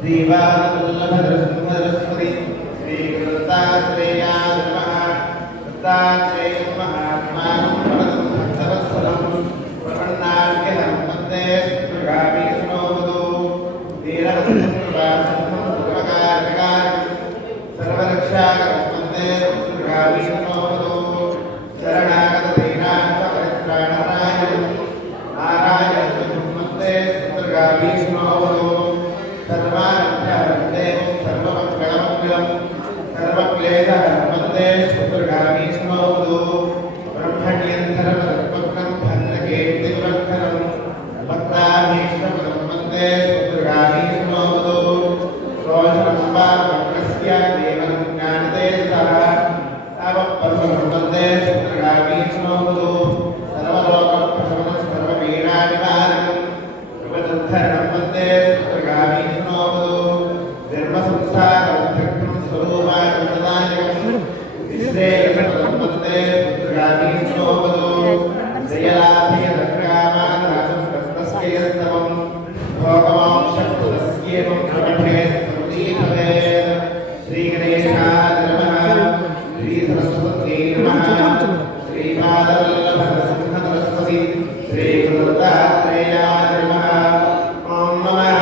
श्रीवादवल्लभनरसिंहसरस्वती श्रीकृतात्रेयाय नमः। दत्तात्रेयं महात्मानं वरदं भक्तवत्सलं प्रपन्नार्घ्यं वन्दे दुर्गाभीष्णोऽवतु वीरवन्द्यं कृपासिन्धुं सर्वकार्यकारणं सर्वरक्षाकरं वन्दे दुर्गाभीष्णोऽवतु शरणागतदीनार्थपरित्राणपरायणं नारायणं वन्दे दुर्गाभीष्णोऽवतु सर्वानन्दं सर्वमङ्गलमङ्गलं सर्वक्लेशहरं वन्दे दुर्गाभीष्णोऽवतु ब्रह्मण्यं सर्वतत्त्वज्ञं भद्रकीर्तिवर्धनं भक्ताभीष्टपदं वन्दे दुर्गाभीष्णोऽवतु सोऽशरम्बावक्रस्य देवनं ज्ञानदेशः तावत्पर्वतं वन्दे दुर्गाभीष्णोऽवतु सर्वलोकप्रशमनं सर्ववीरानिवारणं शुभदुद्धरणं वन्दे दुर्गाभीष्णोऽवतु धर्मसंसारवद्धं स्वरूपानन्ददायकं विश्रेयसपदं वन्दे दुर्गाभीष्णोऽवतु जयलाभयदग्रामानाथस्तस्य यस्तवं भोगमोक्षप्रदस्येवं प्रकटे स्मृतिभवेत् श्रीगणेशाय नमः श्रीसरस्वत्यै नमः श्रीपादवल्लभनरसिंहसरस्वती श्रीकृतात्रेयाय नमः ॐ नमः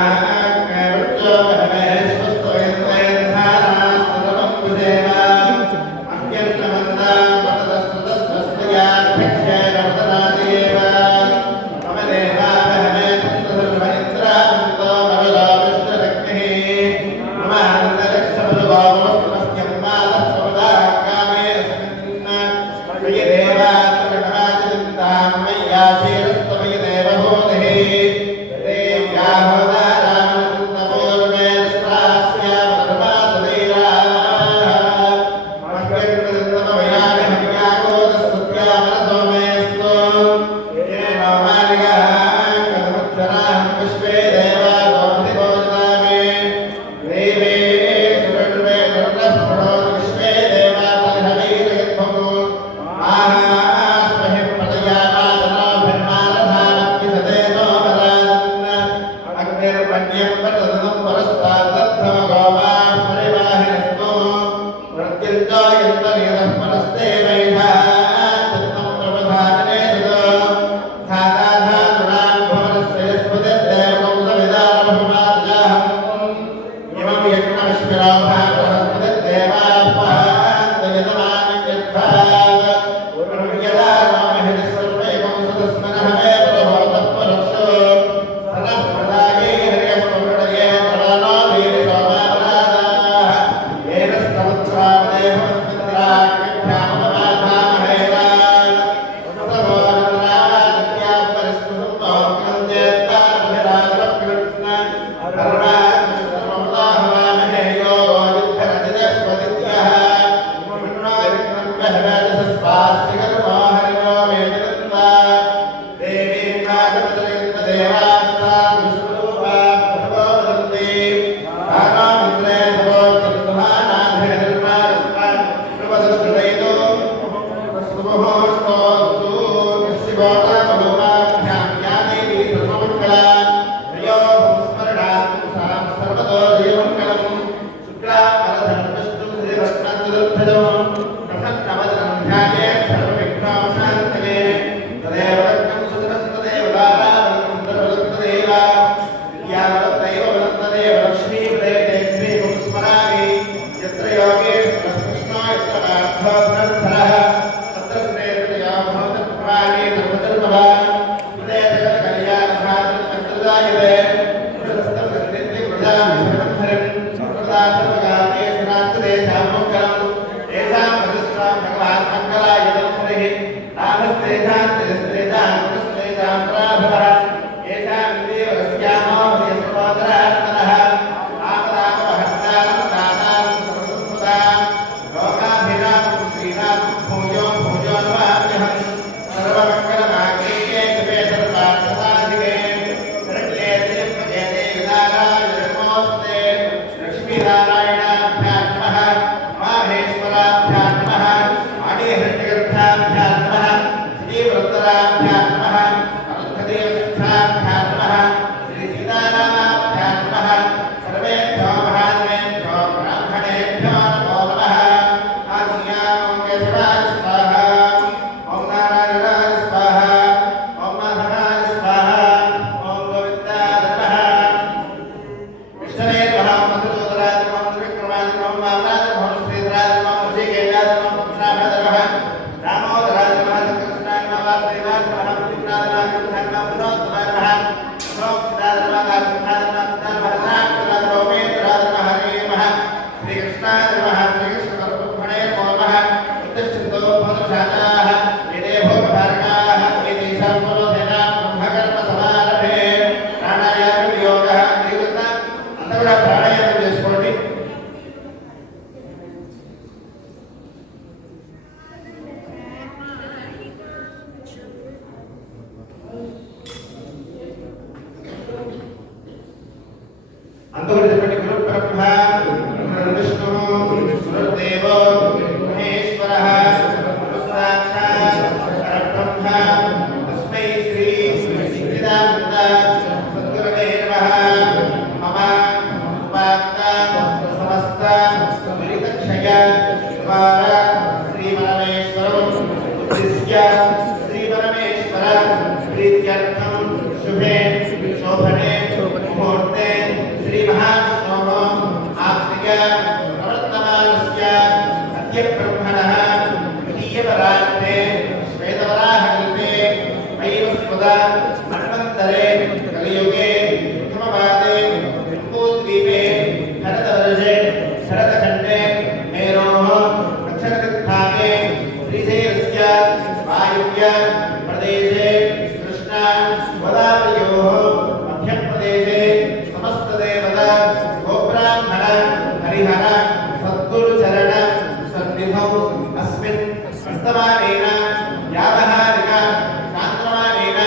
अंतर्गत गुरु ब्रह्मा विष्णु गुरुदेव महेश्वरः साक्षात् परब्रह्म तस्मै श्री सच्चिदानंद सद्गुरवे नमः। मम उपात्त समस्त दुरितक्षय द्वारा श्री परमेश्वरं उद्दिश्य श्री परमेश्वर प्रीत्यर्थं शुभे शोभने मुहूर्ते श्री महाविष्णोः आस्तिक प्रवर्तमानस्य अद्य ब्रह्मणः द्वितीयपरान्ते श्वेतवराहकल्पे वैवस्वता मन्वन्तरे कलियुगे प्रथमपादे जम्बूद्वीपे भरतवर्षे शरदखण्डे मेरोः दक्षिणदिग्भागे श्रीशैलस्य वायुव्य प्रदेशे कृष्णा गोदावर्योः मध्यप्रदेशे समस्तदेवता गोब्राह्मण हरिहर सद्गुरुचरण सन्निधौ अस्मिन् वर्तमानेन व्यावहारिक शान्त्रमानेन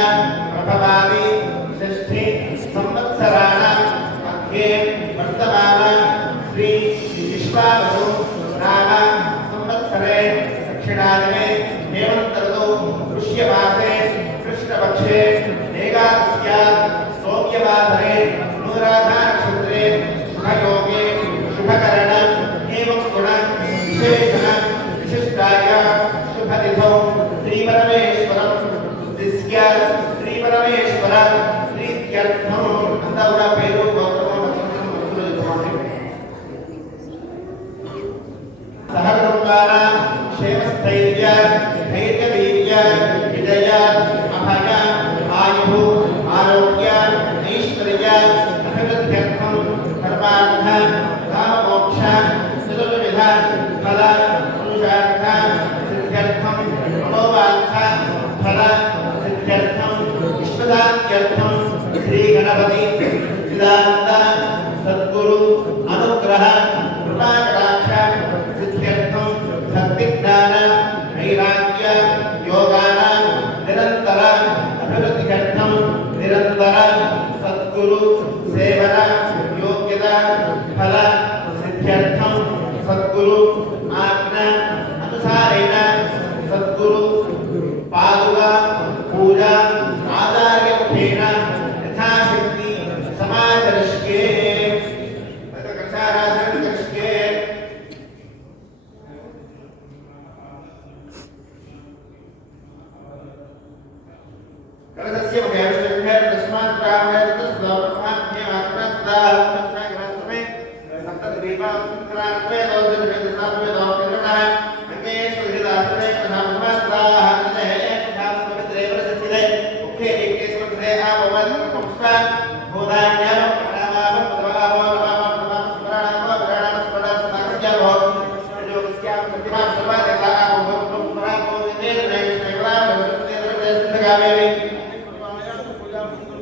प्रभवादि षष्ठी संवत्सराणां मध्ये वर्तमान श्री विश्वावसु नाम संवत्सरे दक्षिणायने हेमन्तर्तौ पुष्यमासे कृष्णपक्षे एकादश्यात् सौम्यवासरे अनुराधानक्षत्रे शुभयोगे शुभकरण एवं गुण विशेषण विशिष्टाय शुभतिथौ श्रीपरमेश्वरं उद्दिश्य श्रीपरमेश्वर प्रीत्यर्थं अंतवरा पेरु गोत्रमो सहकुटुम्बानां क्षेमस्थैर्य धैर्यवीर्य विजय अभय आयुः आरोग्य ऐश्वर्य अभिवृद्ध्यर्थं धर्मार्थ काममोक्ष चतुर्विध फल पुरुषार्थ सिद्ध्यर्थं मनोवाञ्छ फल सिद्ध्यर्थं विश्वशान्त्यर्थं श्री गणपति चिदानंद सद्गुरु अनुग्रह कृपाकटाक्ष सिद्ध्यर्थं भक्तिज्ञान वैराग्य योगानां निरंतर अभिवृद्ध्यर्थं निरंतर सद्गुरु सेवना योग्यता फल सिद्ध्यर्थं सद्गुरु आज्ञा अनुसारेण सद्गुरु पादुका पूजा आचार्यमुखेन यथाशक्ति समाचरिष्ये कलशस्य मुखेष्टभ्य तस्मात् प्राप्तस्तव ब्रह्माज्ञे मात्रस्ताः संस्कृतग्रन्थमे सप्तद्वीपान्तरात्वे दौर्जन्यवेदसात्वे दौर्जन्यः अंगे सुहृदास्ते कथामस्ताः निजहे कथामस्त्रेवरसिद्धे मुखे एकेस्वकृते आववन् पुष्पा भूतान्यः प्रणामाः पदवावो नमामः स्मराणामः प्राणामः स्मराणामः योगस्यां प्रतिभा सर्वादेवा आवो स्मरामो निवेदने विष्णुवाः सिद्धगावेवि श्री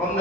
Om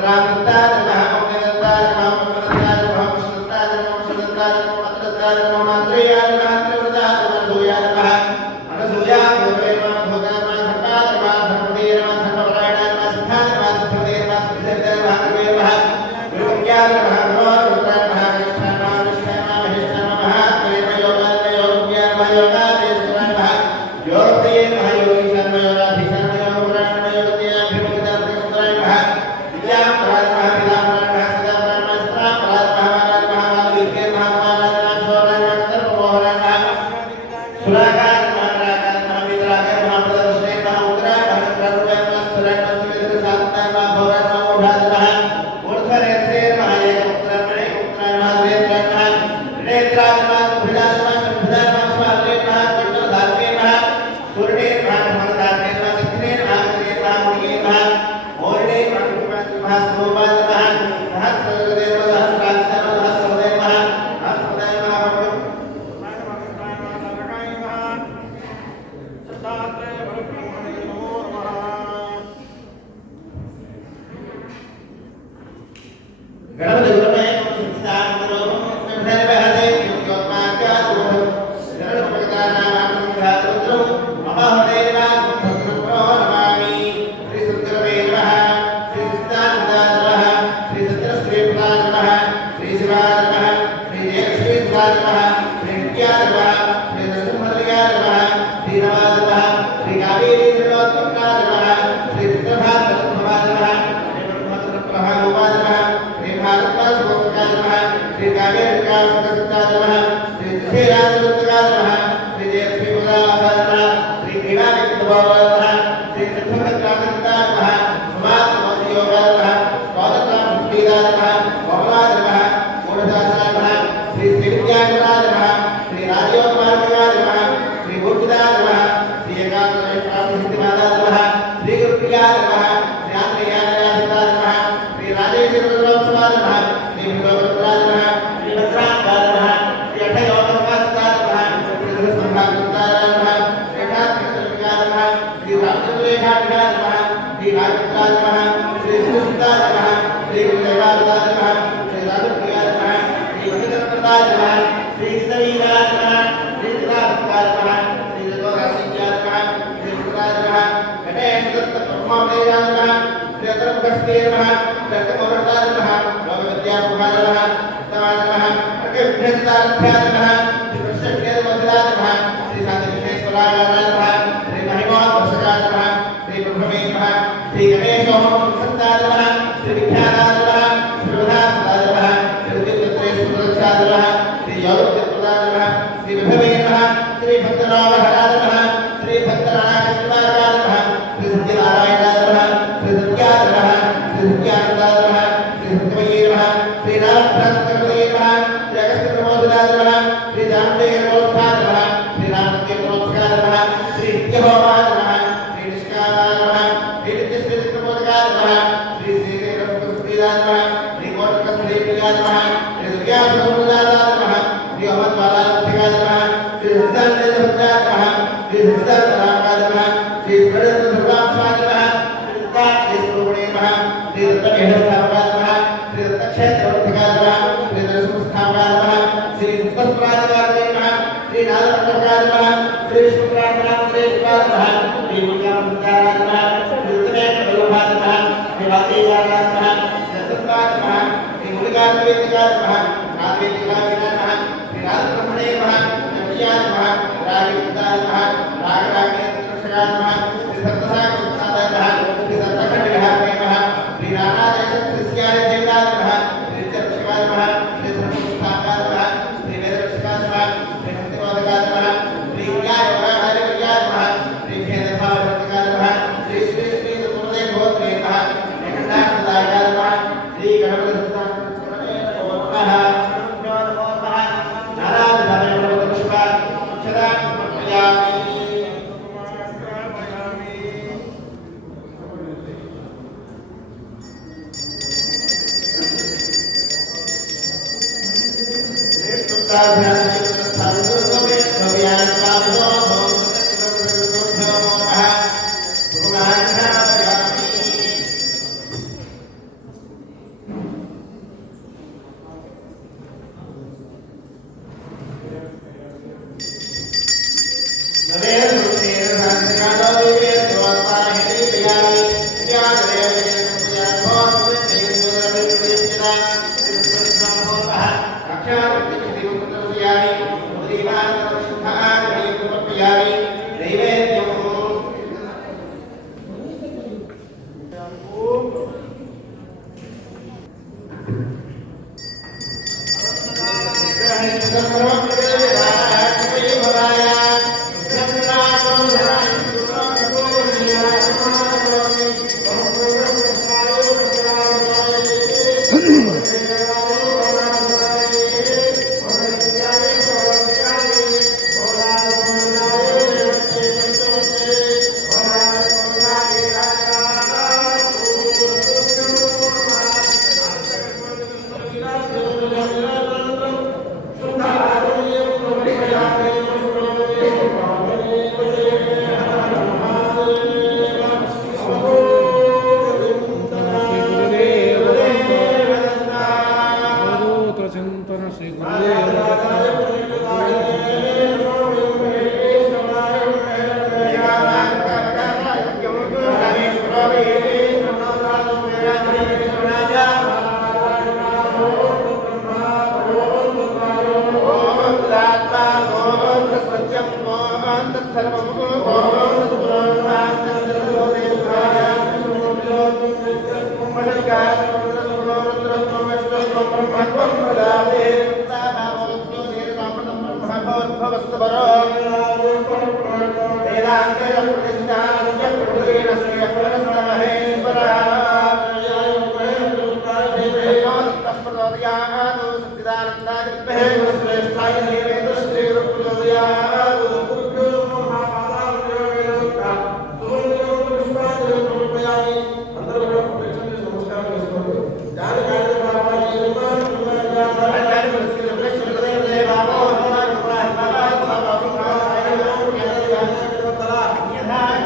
Yeah.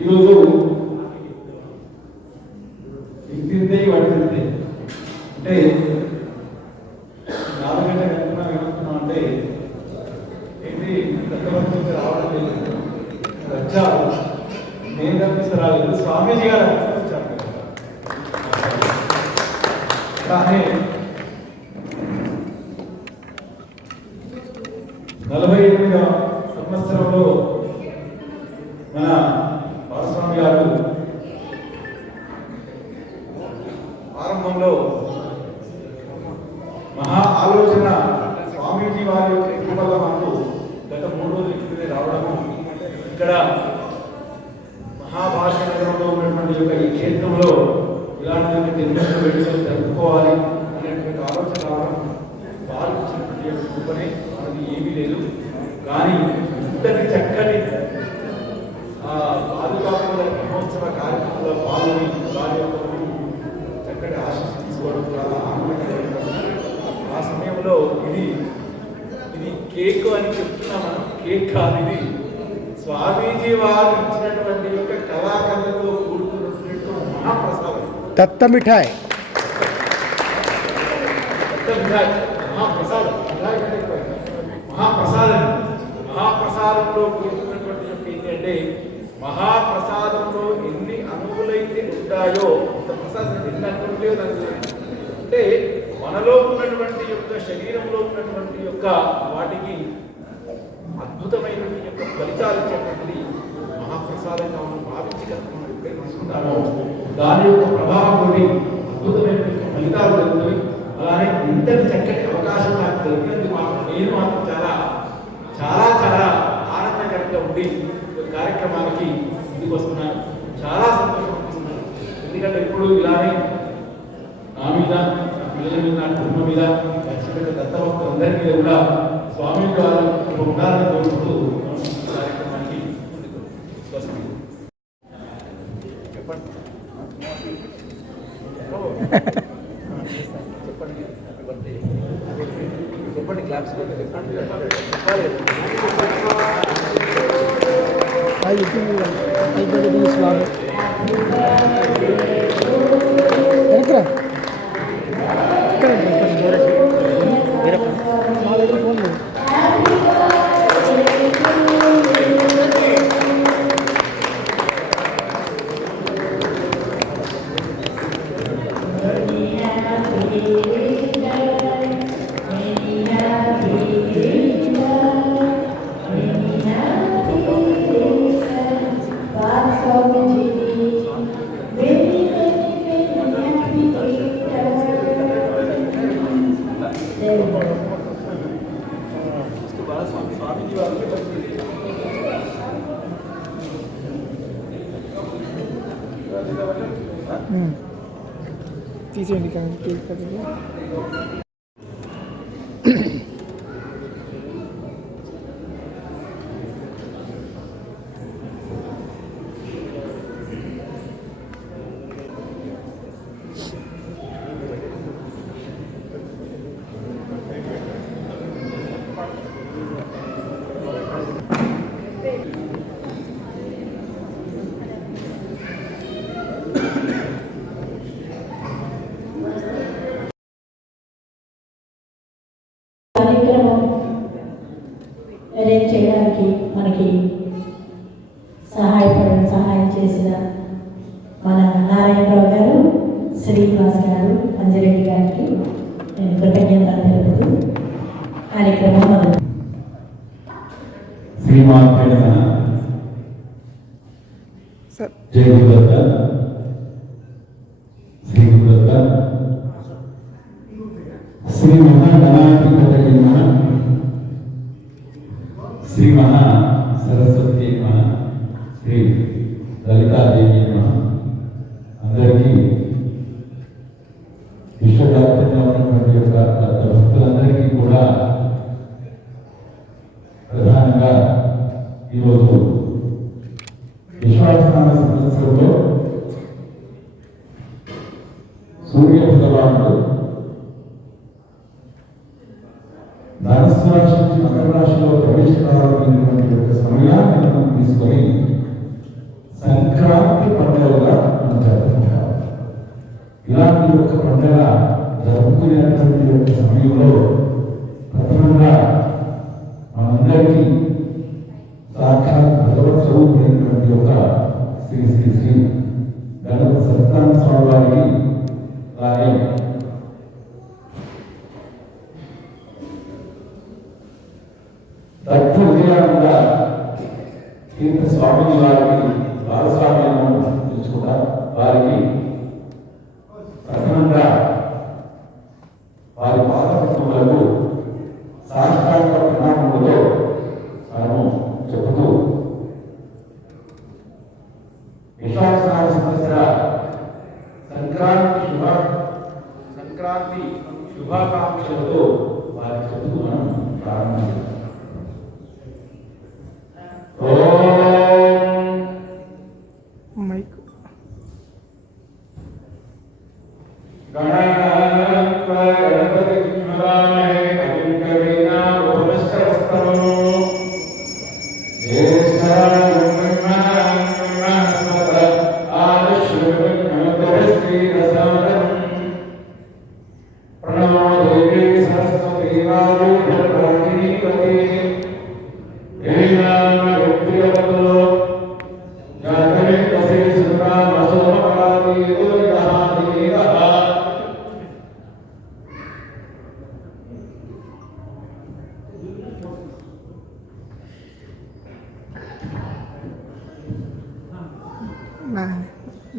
ఈరోజు ఇంటింతే వాటింతే అంటే 4 గంటల కనుక్కున్నాం ఏమనుకున్నాం అంటే ఏంటి దత్తవంతుడికి రావడం లేదు, వచ్చారు, నేను కనిపిస్తే రాలేదు, స్వామీజీ గారు వచ్చారు. కానీ 48వ సంవత్సరంలో మన పాలస్వామి గారు ప్రారంభంలో మహా ఆలోచన స్వామీజీ వారి యొక్క ఎక్కువ వల్ల మాకు గత 3 రోజుల క్రితమే రావడము, ఇక్కడ మహాభారత నగరంలో ఉన్నటువంటి యొక్క ఈ క్షేత్రంలో ఇలాంటి జన్మలు వెళ్ళి జరుపుకోవాలి అనేటువంటి ఆలోచన రావడం వారు ఇచ్చినటువంటి యొక్క కృపనే, మనది ఏమీ లేదు. కానీ ఇంతటి చక్కటి పాదుకాపుల మహోత్సవ కార్యక్రమంలో పాల్గొని వారి యొక్క చక్కటి ఆశీస్సు తీసుకోవడం చాలా ఆనందకరంగా. ఆ సమయంలో ఇది కేక్ అని చెప్తున్నా మనం, కేక్ కాదు, ఇది స్వామీజీ వారు ఇచ్చినటువంటి యొక్క కళాకందతో కూడుకున్నటువంటి మహాప్రసాదం, దత్త మిఠాయి, మహాప్రసాదంలో కూడుకున్నటువంటి యొక్క ఏంటంటే మహాప్రసాదంలో ఎన్ని అణువులైతే ఉంటాయో అంత ప్రసాదం ఎన్ని అణువులు అంటే మనలో ఉన్నటువంటి యొక్క శరీరంలో ఉన్నటువంటి యొక్క వాటికి అద్భుతమైనటువంటి యొక్క ఫలితాలు ఇచ్చేటువంటిది మహాప్రసాదంగా మనం భావించి తీసుకుంటామో దాని యొక్క ప్రభావం అద్భుతమైనటువంటి ఫలితాలు జరుగుతాయి. అలానే ఇంతటి చక్కటి అవకాశం నాకు దొరికినందుకు నేను మాత్రం చాలా చాలా చాలా ఆనందకరంగా ఉండి కార్యక్రమానికి ఇంటికి వస్తున్నాను. చాలా సంతోషం అనిపిస్తున్నాను. ఎందుకంటే ఎప్పుడు ఇలానే నా మీద, పిల్లల మీద, నా కుటుంబం మీద, ఖచ్చితంగా దత్తభక్తులందరి మీద కూడా స్వామి ద్వారా ఉండాలని కోరుకుంటూ కార్యక్రమానికి వస్తుంది. చెప్పండి చెప్పండి క్లాప్స్ చెప్పాలి. స్వామి ఎక్కడ తీసేయండి కానీ అరేంజ్ చేయడానికి మనకి సహాయం చేసిన మన నారాయణరావు గారు, శ్రీనివాస్ గారు, అంజిరెడ్డి గారికి నేను కృతజ్ఞతలు తెలుపుతూ కార్యక్రమం మొదలు. శ్రీ మహాగణాధిపతి నమః, శ్రీ మహా సరస్వతి నమః, శ్రీ లలితాదేవి నమః. అందరికీ విశ్వవ్యాప్తంగా ఉన్నటువంటి యొక్క భక్తులందరికీ కూడా ప్రధానంగా ఈరోజు విశ్వాసనామ సంవత్సరంలో సూర్య భగవానుడు ధనుసు రాశి మకర రాశిలో ప్రవేశించినటువంటి యొక్క సమయాన్ని మనం తీసుకొని సంక్రాంతి పండుగగా మనం జరుపుకుంటాం. ఇలాంటి ఒక పండుగ జరుపుకునేటువంటి యొక్క సమయంలో ప్రథమంగా మనందరికీ సాక్షాత్ భగవత్ స్వరూపుడైనటువంటి ఒక శ్రీ శ్రీ శ్రీ గణపతి సత్యనారాయణ స్వామి వారికి అలాగే దత్త విజయానంద తీర్థ స్వామి వారికి భాగస్వామ్యాన్ని తెలుసుకుంటారు. వారికి ప్రథమంగా వారి పాదపద్మములకు సాష్టాంగ ప్రణామములో మనము చెబుతూ విశ్వాసనామ సంవత్సర సంక్రాంతి శుభాకాంక్షలతో వారికి చెబుతూ మనం ప్రారంభించాం. మైక్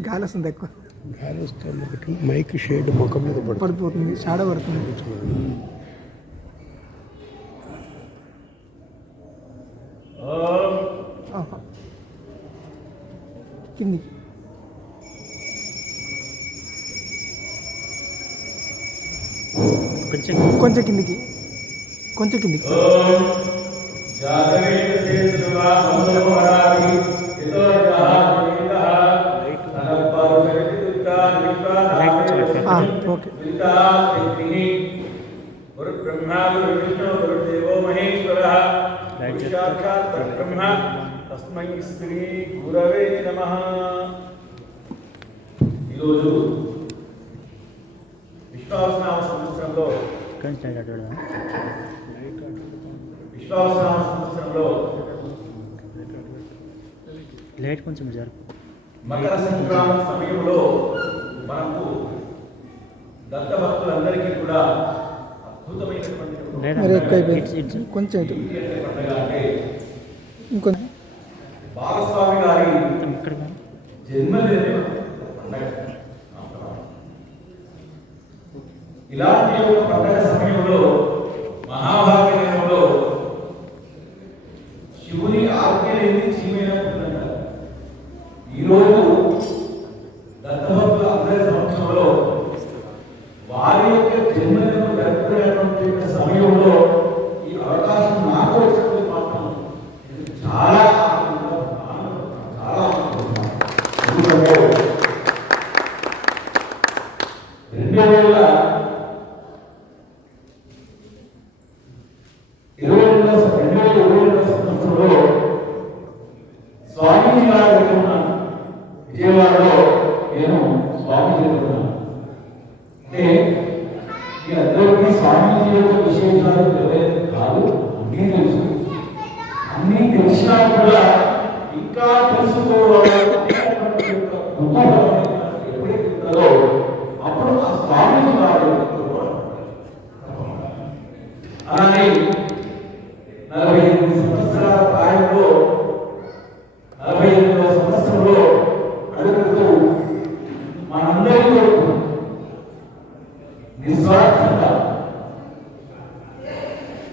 గాలి వస్తుంది, ఎక్కువ గాలి వస్తుంది. ఒకటి మైక్ షేడ్ ముఖం మీద పడిపోతుంది, షాడో పడుతుంది. కిందికి కొంచెం కిందికి, కొంచెం కిందికి. ఓకే. గురుబ్రహ్మా గురువిష్ణు గురుదేవో మహేశ్వరః సాక్షాత్ పరబ్రహ్మ తస్మై శ్రీ గురవే నమః. ఈరోజు విశ్వావసనామ సంవత్సరంలో లైట్ కొంచెం జరుపు. మకర సంక్రాంతి సమయంలో మనకు దత్తభక్తులందరికీ కూడా అద్భుతమైనటువంటి కొంచెం ఇంకొంచెం భాగస్వామి గారి జన్మదిన పండుగ. ఇలాంటి ఒక పండుగ సమయంలో మహాభాగ్యంలో శివుని ఆజ్ఞ లేని చీమైనట్టుందంటారు. ఈరోజు దత్తభక్తుల అందరి సమక్షంలో వారి యొక్క జన్మదినం జరుపుకునేటువంటి సమయంలో ఈ అవకాశం నాకు వచ్చినది మాత్రం చాలా చాలా 2022 సంవత్సరంలో స్వామీజీ గారి దగ్గర విజయవాడలో నేను స్వామీజీ దగ్గర అంటే ఈ అందరికీ స్వామీజీ యొక్క విశేషాలు తెలియదు కాదు, అన్నీ తెలుసు. అన్నీ తెలిసినా కూడా ఇంకా తెలుసుకోవాలంటే ఎప్పుడైతే ఉంటుందో అప్పుడు ఆ స్వామీజీ వారు అలానే 48 సంవత్సరాల ప్రాయంలో 48వ సంవత్సరంలో అడుగుతూ మనందరి కొరకు నిస్వార్థంగా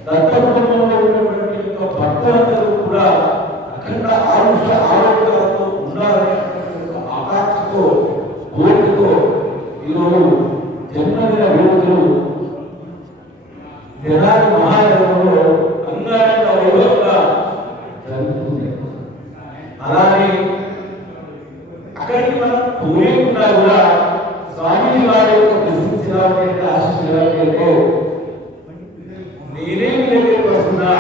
దత్త కుటుంబంలో ఉన్నటువంటి యొక్క భక్తులందరూ కూడా అఖండ ఆరోగ్యాలతో ఉండాలనేటువంటి ఆకాంక్షతో కోరికతో ఈరోజు జన్మదిన వేడుకలు జనాలి మహానగరంలో అంగరంగ వైభవంగా జరుగుతుంది. అలానే అక్కడికి మనం పోలేకుండా కూడా స్వామి వారి యొక్క ప్రసిద్ధి ఆశించే నేనే మీ దగ్గరికి వస్తున్నా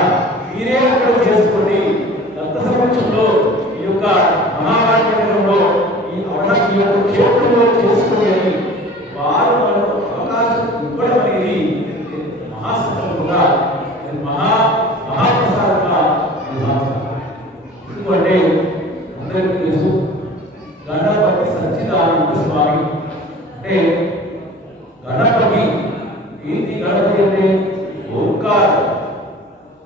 ఈ యొక్క క్షేత్రంలో చేసుకునేది వారు మనకు అవకాశం ఇవ్వడం అనేది మహాసంకల్పంగా మహాప్రసాదంగా ఎందుకంటే అందరికీ తెలుసు గణపతి సచ్చిదానంద స్వామి అంటే గణపతి ఏంటి? గణపతి అంటే ఓంకార.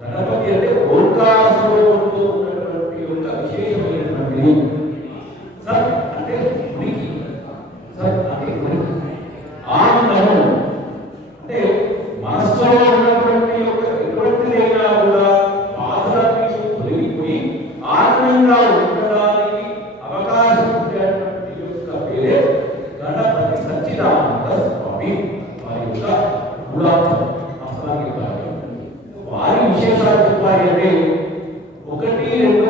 గణపతి అంటే ఓంకార స్వరూపంతో ఉన్నటువంటి ఒక విశేషమైనటువంటిది. సత్ అంటే ఉనికి, సత్ అంటే ఉనికి. ఆనందము అంటే మనస్సులో ఉన్నటువంటి ఒక ఎటువంటిదైనా కూడా బాధలకి తొలగిపోయి ఆనందంగా ఉండడానికి అవకాశం ఉండేటువంటి యొక్క పేరే గణపతి సచ్చిదానంద స్వామి. వారి యొక్క వారి విశేషాలు చెప్పాలి అంటే ఒకటి రెండు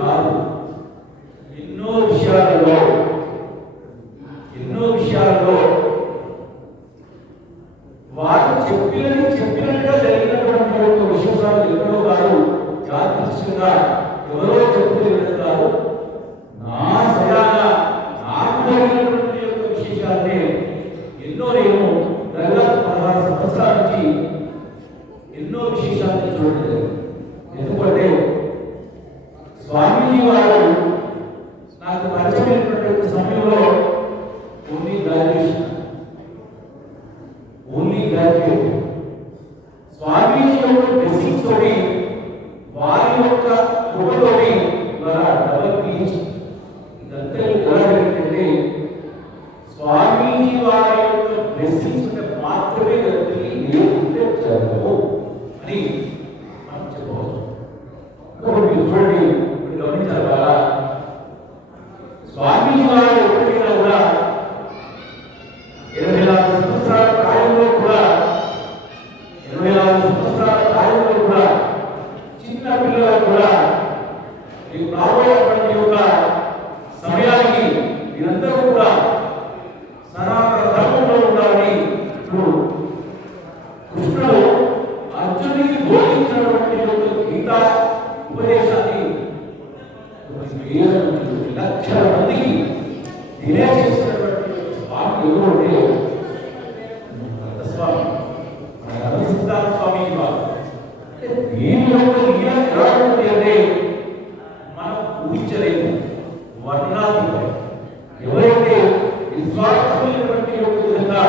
కాదు ఎన్నో విషయాలలో వారు చెప్పినట్టుగా జరిగినటువంటి యొక్క విశేషాలు ఎక్కడో కాదు, యాదృచ్ఛికంగా ఎవరో చెప్పుతూ వెళ్తారు. నా సయాన నాకు జరిగినటువంటి యొక్క విశేషాలనే ఎన్నో నేను దాదాపు 16 సంవత్సరాల నుంచి ఎన్నో విశేషాలను చూడలేదు. ఎందుకంటే స్వామీజీ వారు నాకు పరిచయమైనటువంటి సమయంలో ఓన్లీ గ్రాడ్యుయేట్ స్వామీజీ యొక్క బ్లెస్సింగ్స్ తోటి వారి యొక్క కృపతోటి డబల్ పీచ్ ఇదంతా ఎలా జరిగిందంటే స్వామీజీ వారి యొక్క బ్లెస్సింగ్స్ ఉంటే మాత్రమే జరుగుతుంది, లేకుంటే జరగవు అని మనం చెప్పవచ్చు. కాబట్టి చూడండి, గమనించాలి బాగా. స్వామీజీ వారు ఎప్పటికైనా కూడా 84 సంవత్సరాల ప్రాయంలో కూడా చిన్న పిల్లలు కూడా మీకు రాబోయేటువంటి యొక్క సమయానికి మీరందరూ కూడా సనాతన ధర్మంలో ఉండాలని ఇప్పుడు కృష్ణుడు అర్జునుడికి బోధించినటువంటి యొక్క గీతా ఉపదేశాన్ని లక్షల మందికి తెలియజేసినటువంటి స్వామి ఎవరు అంటే స్వామి స్వామి వారు. దీని యొక్క లీల ఎలా ఉంటుంది అంటే మనం ఊహించలేము, వర్ణాతీతం. ఎవరైతే నిస్వార్థమైనటువంటి యొక్క విధంగా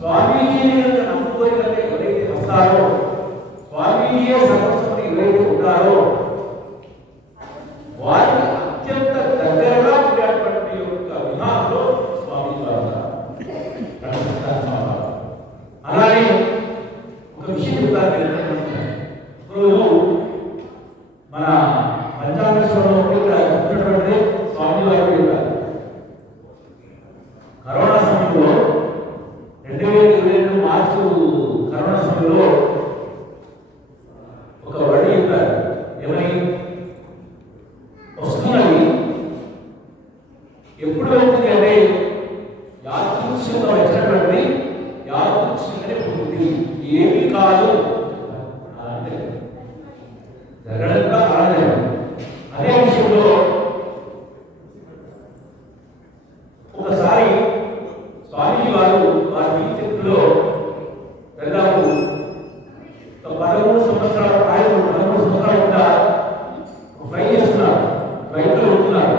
స్వామీజీని నమ్ముకొని ఎవరైతే వస్తారో, స్వామీజీయే సర్వస్వం ఎవరైతే ఉంటారో వారికి అత్యంత దగ్గరగా ఉండేటువంటి యొక్క విధానంలో స్వామి వారు. అలానే ఒక విషయం చెప్తారు. రోజు మన పంచాంగేశ్వరంలో చెప్తున్నటువంటి స్వామి వారు చెప్పారు, కరోనా సమయంలో 2022 మార్చి కరోనా సమయంలో ఒక వర్డ్ చెప్పారు. ఏమని? వస్తున్నది ఎప్పుడు వెళ్తుంది అంటే యాదృచ్ఛికంగా వచ్చినటువంటి యాదృచ్ఛికంగానే పోతుంది, ఏమీ కాదు అంటే జరగడంగా అలానే. అదే విషయంలో ఒకసారి స్వామీజీ వారు వారి జీవితంలో దాదాపు 13 సంవత్సరాల ప్రాయం 13 సంవత్సరాలు కూడా ఫ్లై చేస్తున్నారు, ఫ్లైట్లో వెళ్తున్నారు.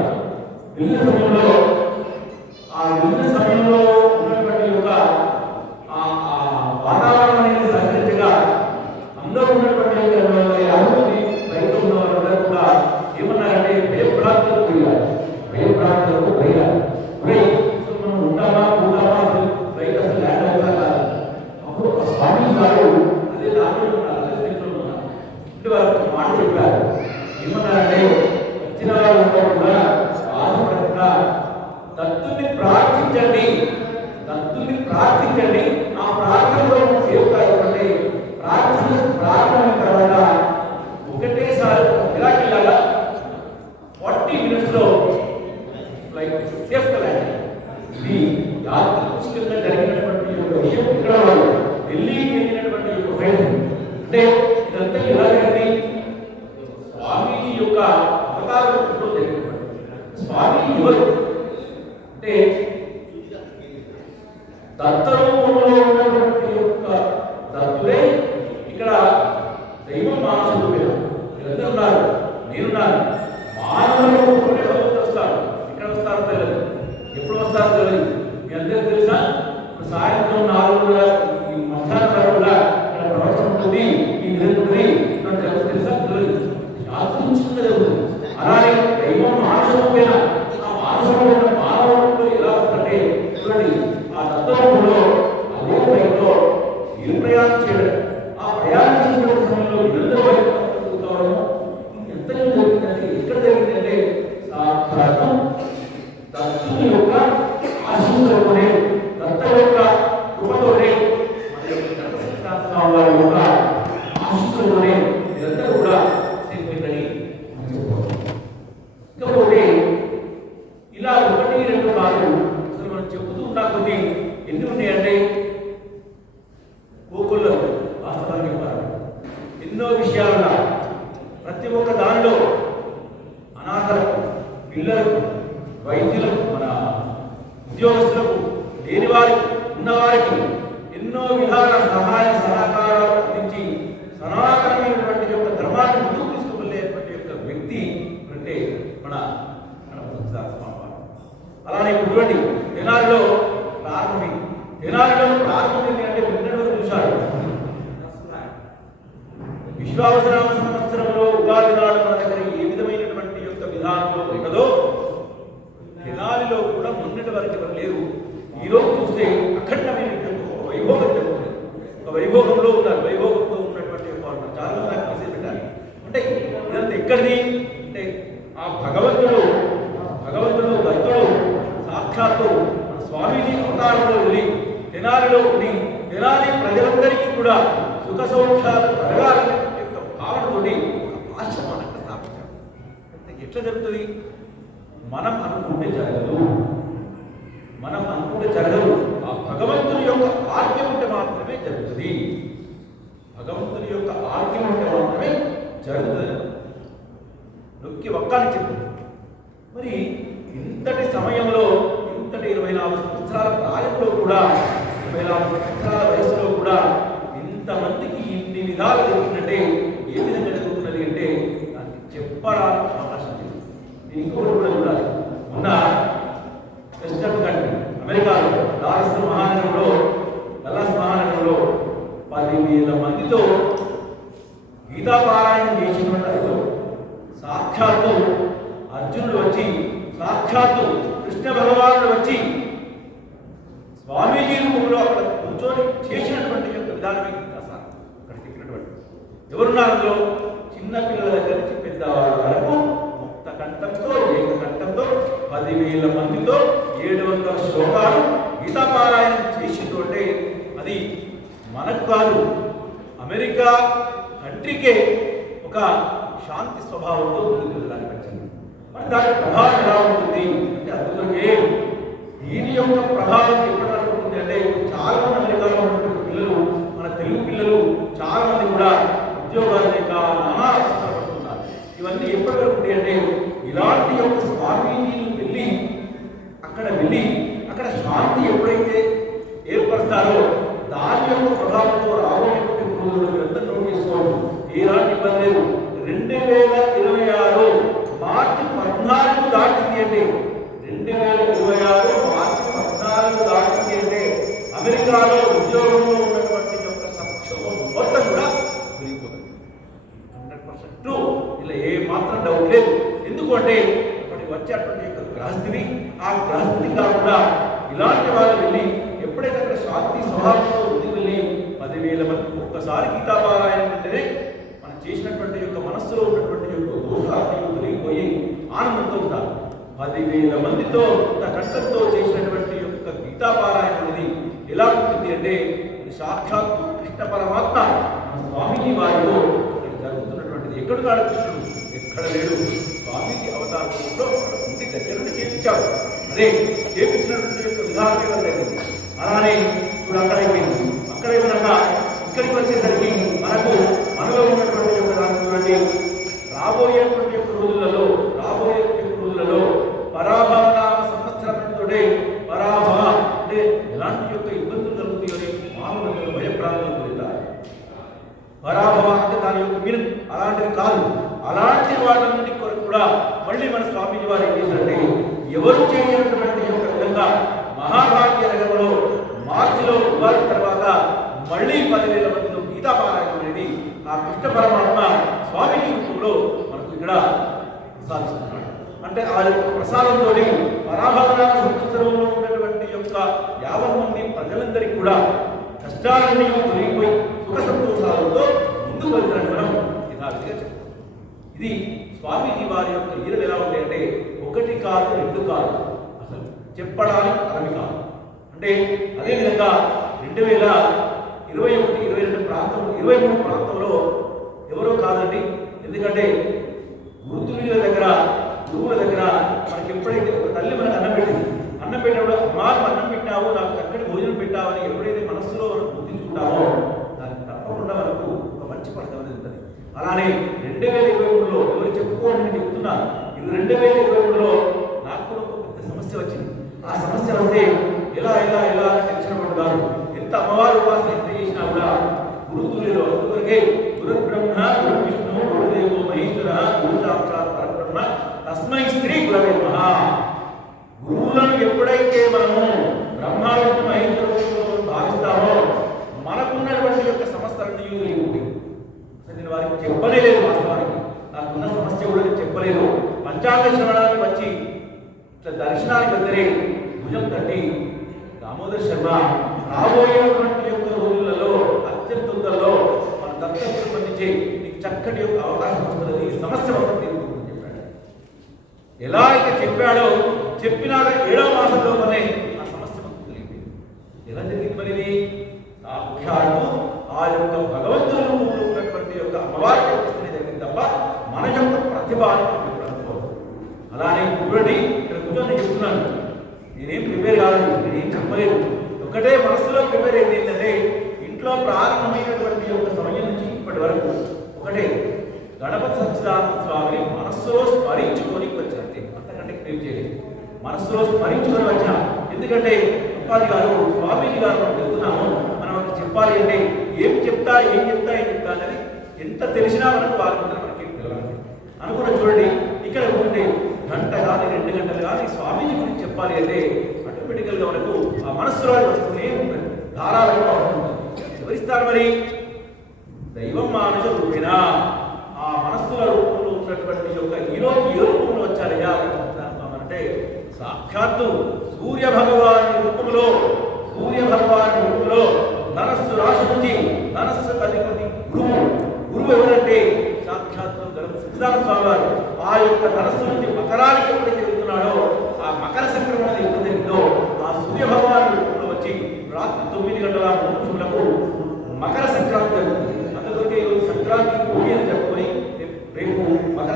వెళ్ళిన సమయంలో ఉన్నటువంటి ఒక వాతావరణం అనేది సహకరించగా అందరూ ఉన్నటువంటి 50 మంది ఫ్లైట్లో ఉన్న వాళ్ళందరూ కూడా ఏమన్నారంటే భయప్రాంతాలకు పోయారు. మనం ఉంటామా పోతామా, అసలు ఫ్లైట్ అసలు ల్యాండ్ అవుతా కాదు. అప్పుడు స్వామి గారు అదే దాంట్లో ఉన్నారు, అదే ఫ్లైట్లో ఉన్నారు. అంటే వారు మాట చెప్పారు. ఏమన్నారంటే వచ్చిన వారు కూడా బాధపడకుండా దత్తుని ప్రార్థించండి, ఆ ప్రార్థనలో సేవకాలంటే ప్రార్థన తర్వాత ఒకటేసారి మిరాకిల్లాగా 40 minutes లో ఫ్లైట్ సేఫ్గా ల్యాండ్. ఇది యాదృచ్ఛికంగా జరిగినటువంటి ఒక విషయం. ఇక్కడ ఢిల్లీకి వెళ్ళినటువంటి ఒక ఫ్లైట్ అంటే ఇదంతా ఎలా జరిగింది? స్వామీజీ యొక్క అవతారంలో జరిగినటువంటి స్వామి ఎవరు అంటే దత్తరూపంలో ఉన్నటువంటి యొక్క దత్తుడే ఇక్కడ దైవం మానసుడు వీళ్ళందరూ ఉన్నారు, నేనున్నాను. మానవ రూపంలోనే భగవంతుడు వస్తాడు. ఎక్కడ వస్తారో తెలియదు, ఎప్పుడు వస్తారో తెలియదు. మీ అందరికీ తెలుసా, సాయంత్రం 4 మధ్యాహ్నం కూడా ఇక్కడ ప్రవచనం ఉంటుంది, ఈ నిరంతరం తెలుసా తెలియదు. శాస్త్రం చిన్న జరుగుతుంది. అలాగే దైవం మానసరూపేణ, ఆ మానసరూపమైన మానవ రూపంలో ఎలా వస్తుందంటే చూడండి, ఆ తత్వంలో అదే టైంలో మీరు ప్రయాణం చేయడం, ఆ ప్రయాణం చేసిన సమయంలో నిరంతర వైపు ఎంత జరిగిందంటే ఎక్కడ జరిగిందంటే సాక్షాత్తం దత్తుని యొక్క ఆశీస్సులతోనే, దత్త యొక్క కృపతోనే, మన యొక్క దత్తస్వామి వారి యొక్క ఆశీస్సులతోనే ఇదంతా కూడా సిద్ధిందని ఇకపోతే ఇలా 1, 2 కాదు, అసలు మనం చెబుతూ ఉన్న కొద్ది ఎన్ని ఉన్నాయంటే గోకుల్లో వాస్తవానికి ఎన్నో విషయాలున్నా ప్రతి ఒక్క దానిలో అనాథలకు, పిల్లలకు, వైద్యులకు, మన ఉద్యోగస్తులకు, లేని వారికి, ఉన్నవారికి ఎన్నో విధాల సహాయ సహకారాలు అందించి సనాతనమైనటువంటి యొక్క ధర్మాన్ని ముందుకు తీసుకువెళ్ళేటువంటి యొక్క వ్యక్తి అంటే మన అలానే ఇటువంటి తెనాలిలో ప్రారంభమైంది. తెనాలిలో ప్రారంభమైంది అంటే వెంకటేశ్వర చూశాడు. విశ్వావసనామ సంవత్సరంలో ఉగాది నాడు మన దగ్గర ఏ విధమైనటువంటి యొక్క విధానంలో ఉన్నదో తెనాలిలో కూడా మొన్నటి వరకు ఎవరు లేరు. ఈరోజు చూస్తే అఖండమైనటువంటి ఒక వైభోగం జరుగుతుంది. ఒక వైభోగంలో ఉన్నారు, వైభోగంతో ఉన్నటువంటి చాలా మంది మెసేజ్ పెట్టాలి. అంటే ఇదంతా ఎక్కడిది అంటే ఆ భగవంతుడు దత్తుడు సాక్షాత్తు స్వామీజీ అవతారంలో వెళ్ళి తెనాలిలో ఉండి తెనాలి ప్రజలందరికీ కూడా సుఖ సౌఖ్యాలు కలగాలనే యొక్క భావనతోటి ఒక ఆశ్రమాన్ని స్థాపించాడు. ఎట్లా జరుగుతుంది? మనం అనుకుంటే జరగదు, ఆ భగవంతుని యొక్క ఆజ్ఞ ఉంటే మాత్రమే జరుగుతుంది. భగవంతుని యొక్క ఆజ్ఞ ఉంటే మాత్రమే జరుగుతుంది. నొక్కి ఒక్కని చెప్పు. మరి ఇంతటి సమయంలో, ఇంతటి 24 సంవత్సరాల ప్రాయంలో కూడా, 24 సంవత్సరాల వయసులో కూడా ఇంతమందికి ఇన్ని విధాలు జరుగుతుందంటే ఏ విధంగా జరుగుతున్నది అంటే దానికి చెప్పడానికి అవకాశం లేదు. నేను ఇంకొకటి కూడా చూడాలి. మొన్న వెస్టర్న్ కంట్రీ అమెరికాలో డల్లాస్ మహానగరంలో 10,000 మందితో గీతాపారాయణం చేసినట్టు సాక్షాత్తు అర్జునుడు వచ్చి, సాక్షాత్తు కృష్ణ భగవానుడు వచ్చి స్వామీజీ రూపంలో అక్కడ కూర్చొని చేసినటువంటి యొక్క విధానమే గీతాసారం. అక్కడ చెప్పినటువంటి ఎవరున్నారు అందులో? చిన్న పిల్లల దగ్గర నుంచి పెద్దవాళ్ళ వరకు ముక్త కంఠంతో, ఏకకంఠంతో 10,000 మందితో 700 శ్లోకాలు గీతాపారాయణం చేసిండు. అంటే అది మనకు కాదు, అమెరికా కంట్రీకే ఒక శాంతి స్వభావంతో ముందుకు వెళ్ళడానికి వచ్చింది. మరి దాని ప్రభావం ఎలా ఉంటుంది అంటే అందుకే దీని యొక్క ప్రభావం ఎప్పటి వరకు ఉంటుంది అంటే చాలా మంది అమెరికాలో ఉన్నటువంటి పిల్లలు, మన తెలుగు పిల్లలు చాలా మంది కూడా ఉద్యోగాలు లేక నానా కష్టపడుతున్నారు. ఇవన్నీ ఎప్పటి వరకు ఉంటాయి అంటే ఇలాంటి యొక్క స్వామీజీలు వెళ్ళి అక్కడ శాంతి ఎప్పుడైతే ఏర్పరుస్తారో దాని యొక్క ప్రభావంతో రాబోయేటువంటి రోజులు ఎంత నోట్ చేసుకోవాలి. ఎలాంటి ఇబ్బంది లేదు. 2026 మార్చి 14 దాటింది అంటే 2026 మార్చి 14 దాటింది అంటే అమెరికాలో ఉద్యోగంలో ఉన్నటువంటి యొక్క సంక్షోభం మొత్తం కూడా పెరిగిపోతుంది. 100% ఇలా ఏ మాత్రం డౌట్ లేదు. ఎందుకంటే అప్పటికి వచ్చేటువంటి యొక్క గ్రహస్థితి, ఆ గ్రహస్థితి కాకుండా ఇలాంటి వాళ్ళు వెళ్ళి ఎప్పుడైతే అక్కడ శాంతి స్వభావంతో ముందుకు వెళ్ళి 10,000 మందికి ఒక్కసారి గీతాపారాయణం అంటేనే మనం చేసినటువంటి యొక్క మనస్సులో ఉన్నటువంటి యొక్క దోషాలు తొలగిపోయి ఆనందంతో ఉంటారు. 10,000 మందితో కంఠంతో చేసినటువంటి యొక్క గీతాపారాయణం అనేది ఎలా ఉంటుంది అంటే సాక్షాత్ కృష్ణ పరమాత్మ స్వామీజీ వారిలో జరుగుతున్నటువంటిది. ఎక్కడున్నాడు కృష్ణుడు? ఎక్కడ లేడు. స్వామీజీ అవతారంలో ఉండి దగ్గర నుండి చేపించాడు. అదే చేపించినటువంటి యొక్క విధానం జరిగింది. అలానే ఇప్పుడు అక్కడైపోయింది. అక్కడైపోయినాక ఇక్కడికి వచ్చేసరికి మనలో ఉన్నటువంటి యొక్క దాన్ని చూడండి. రాబోయేటువంటి రోజులలో కూడా మళ్ళీ మన స్వామీజీ వారు ఏం చేశారంటే ఎవరు చేయనటువంటి ఒక విధంగా మహాభాగ్య నగరంలో మార్చిలో ఉగాది తర్వాత మళ్ళీ 10,000 మందిలో గీతాపారాయణం అనేది ఆ కృష్ణ పరమాత్మ స్వామీజీ రూపంలో మనకు ఇక్కడ ప్రసాదిస్తున్నాడు. అంటే ఆ యొక్క ప్రసాదంతో పరాభవన సంవత్సరంలో ఉన్నటువంటి యొక్క 50 మంది ప్రజలందరికీ కూడా కష్టాలన్నీ తొలగిపోయి సుఖ సంతోషాలతో ముందుకు వెళ్తారని మనం యథావిధిగా చెప్తాం. ఇది స్వామీజీ వారి యొక్క లీలలు ఎలా ఉంటాయంటే 1 కాదు 2 కాదు, అసలు చెప్పడానికి అరవి కాదు. అంటే అదేవిధంగా 2021-22 ప్రాంతం 23 ప్రాంతంలో ఎవరో కాదండి. ఎందుకంటే గురుతుల దగ్గర గురువుల దగ్గర మనకి ఎప్పుడైతే ఒక తల్లి మనకు అన్నం పెట్టింది, అన్నం పెట్టినప్పుడు అమ్మా అన్నం పెట్టావు, నాకు చక్కటి భోజనం పెట్టావని ఎప్పుడైతే మనస్సులో మనం గుర్తించుకుంటామో దానికి తప్పకుండా మనకు ఒక మంచి ఫలితం అనేది ఉంటుంది. అలానే 2023లో ఎవరు చెప్పుకోవాలని నేను చెప్తున్నాను. ఇది 2023లో నాకు కూడా ఒక పెద్ద సమస్య వచ్చింది. ఆ సమస్య వస్తే ఎలా ఎలా ఎలా టెన్షన్ పడ్డారు. ఎంత అమ్మవారు ఉపాసన ఎంత చేసినా కూడా గురుతులలో అందుకొరకే గురు బ్రహ్మ గురు విష్ణు గురుదేవో మహేశ్వర గురు సాక్షాత్ పరబ్రహ్మ తస్మై శ్రీ గురవే నమః. గురువులను ఎప్పుడైతే మనము బ్రహ్మ విష్ణు మహేశ్వరులను భావిస్తామో మనకున్నటువంటి యొక్క సమస్యలన్నీ ఉంటాయి. నేను వారికి చెప్పనే లేదు, వాస్తవానికి నాకున్న సమస్య కూడా చెప్పలేదు. పంచాంగ శ్రవణానికి వచ్చి ఇట్లా దర్శనానికి దగ్గరే భుజం తట్టి దామోదర్ శర్మ రాబోయేటువంటి యొక్క రోజులలో అత్యంతంలో మన దత్తకు సంబంధించి నీకు చక్కటి యొక్క అవకాశం వస్తుంది, ఈ సమస్య వస్తుంది చెప్పాడు. ఎలా అయితే చెప్పాడో చెప్పినాక 7వ మాసంలోనే ఆ సమస్య మనకు తెలియదు. ఎలా జరిగింది మరి ఇది? సాక్షాత్తు ఆ యొక్క భగవంతుని రూపంలో ఉన్నటువంటి యొక్క అమ్మవారి చేస్తూనే జరిగింది తప్ప మన యొక్క ప్రతిభ అలానే చూడండి. ఇక్కడ కూర్చొని చెప్తున్నాను, నేనేం ప్రిపేర్ కాలేదు, నేనేం చెప్పలేదు. ఒకటే మనసులో ప్రిపేర్ అయింది ఏంటంటే ఇంట్లో ప్రారంభమైనటువంటి యొక్క సమయం నుంచి ఇప్పటి వరకు ఒకటే గణపతి సచ్చిదానంద స్వామిని మనస్సులో స్మరించుకొని వచ్చారంటే అంతకంటే ప్రేమ చేయలేదు. మనస్సులో స్మరించుకొని వచ్చా. ఎందుకంటే ఉపాధి గారు స్వామీజీ గారు మనం వెళ్తున్నాము, మనం చెప్పాలి అంటే ఏం చెప్తా అనేది ఎంత తెలిసినా మనకు వారి మనకి తెలియాలి అనుకున్న. చూడండి, ఇక్కడ ఉంటే గంట కానీ 2 గంటలు కానీ స్వామీజీ గురించి చెప్పాలి అంటే ఆటోమేటికల్గా మనకు ఆ మనస్సులో వస్తూనే ఉంటుంది, ధారాళంగా ఉంటుంది. ఎవరిస్తారు మరి? దైవం మానస రూపేణ ఆ మనస్సుల రూపంలో ఉన్నటువంటి యొక్క ఈరోజు ఏ రూపంలో వచ్చారయ్యా అంటే సాక్షాత్తు సూర్య భగవాని రూపంలో ధనస్సు రాశి నుంచి ధనస్సు అధిపతి గురువు ఎవరంటే సాక్షాత్తు గణపతి సచ్చిదానంద స్వామి వారు. ఆ యొక్క ధనస్సు నుంచి మకరానికి ఎప్పుడైతే వెళ్తున్నాడో ఆ మకర సంక్రమణ ఎప్పుడు జరిగిందో ఆ సూర్య భగవాన్ రూపంలో వచ్చి రాత్రి 9:03 మకర సంక్రాంతి జరుగుతుంది. అందుకే ఈరోజు సంక్రాంతి భూమి అని చెప్పుకొని రేపు మకర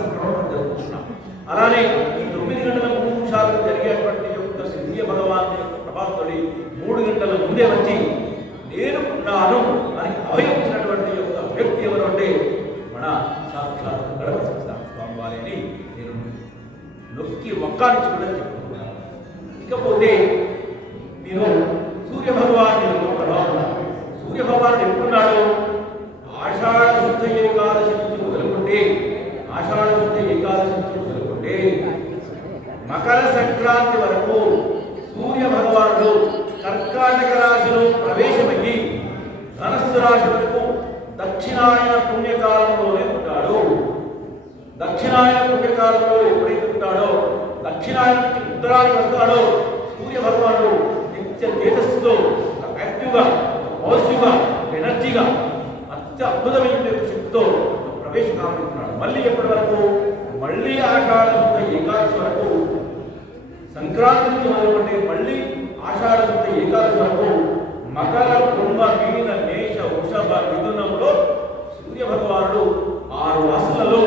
సంక్రమణ జరుగుతున్నాం. అలానే ఈ 9:03 జరిగేటువంటి యొక్క సూర్య భగవాన్ యొక్క ప్రభావంతో 3 గంటల ముందే వచ్చి నేను ఉన్నాను అని అభయించినటువంటి యొక్క వ్యక్తి ఎవరు అంటే మన సాక్షాత్ గణపతి సచ్చిదానంద స్వామి వారిని నేను నొక్కి ఒక్కానికి కూడా చెప్పుకుంటున్నాను. ఇకపోతే మీరు సూర్య భగవాన్ యొక్క ప్రభావం, సూర్య భగవానుడు ఎప్పుడున్నాడు? ఆషాఢ శుద్ధ ఏకాదశి నుంచి మొదలుకుంటే మకర సంక్రాంతి వరకు సూర్య భగవానుడు కర్కాటక రాశిలో ప్రవేశమయ్యి ధనస్సు రాశి వరకు దక్షిణాయన పుణ్యకాలంలోనే ఉంటాడు. దక్షిణాయన పుణ్యకాలంలో ఎప్పుడైతే ఉంటాడో దక్షిణాయన నుంచి ఉత్తరానికి వస్తాడో సూర్య భగవానుడు నిత్య తేజస్సుతో యాక్టివ్గా పాజిటివ్గా ఎనర్జీగా అద్భుతమైన శక్తితో ప్రవేశకాలనుకున్నాడు. మళ్ళీ ఎప్పటి వరకు? మళ్ళీ ఆషాఢ శుద్ధ ఏకాదశి వరకు, సంక్రాంతి నుంచి మొదలుకుంటే మళ్ళీ ఆషాఢ శుద్ధ ఏకాదశి వరకు మకర కుంభ మీన మేష వృషభ మిథునంలో సూర్య భగవానుడు 6 రాశులలో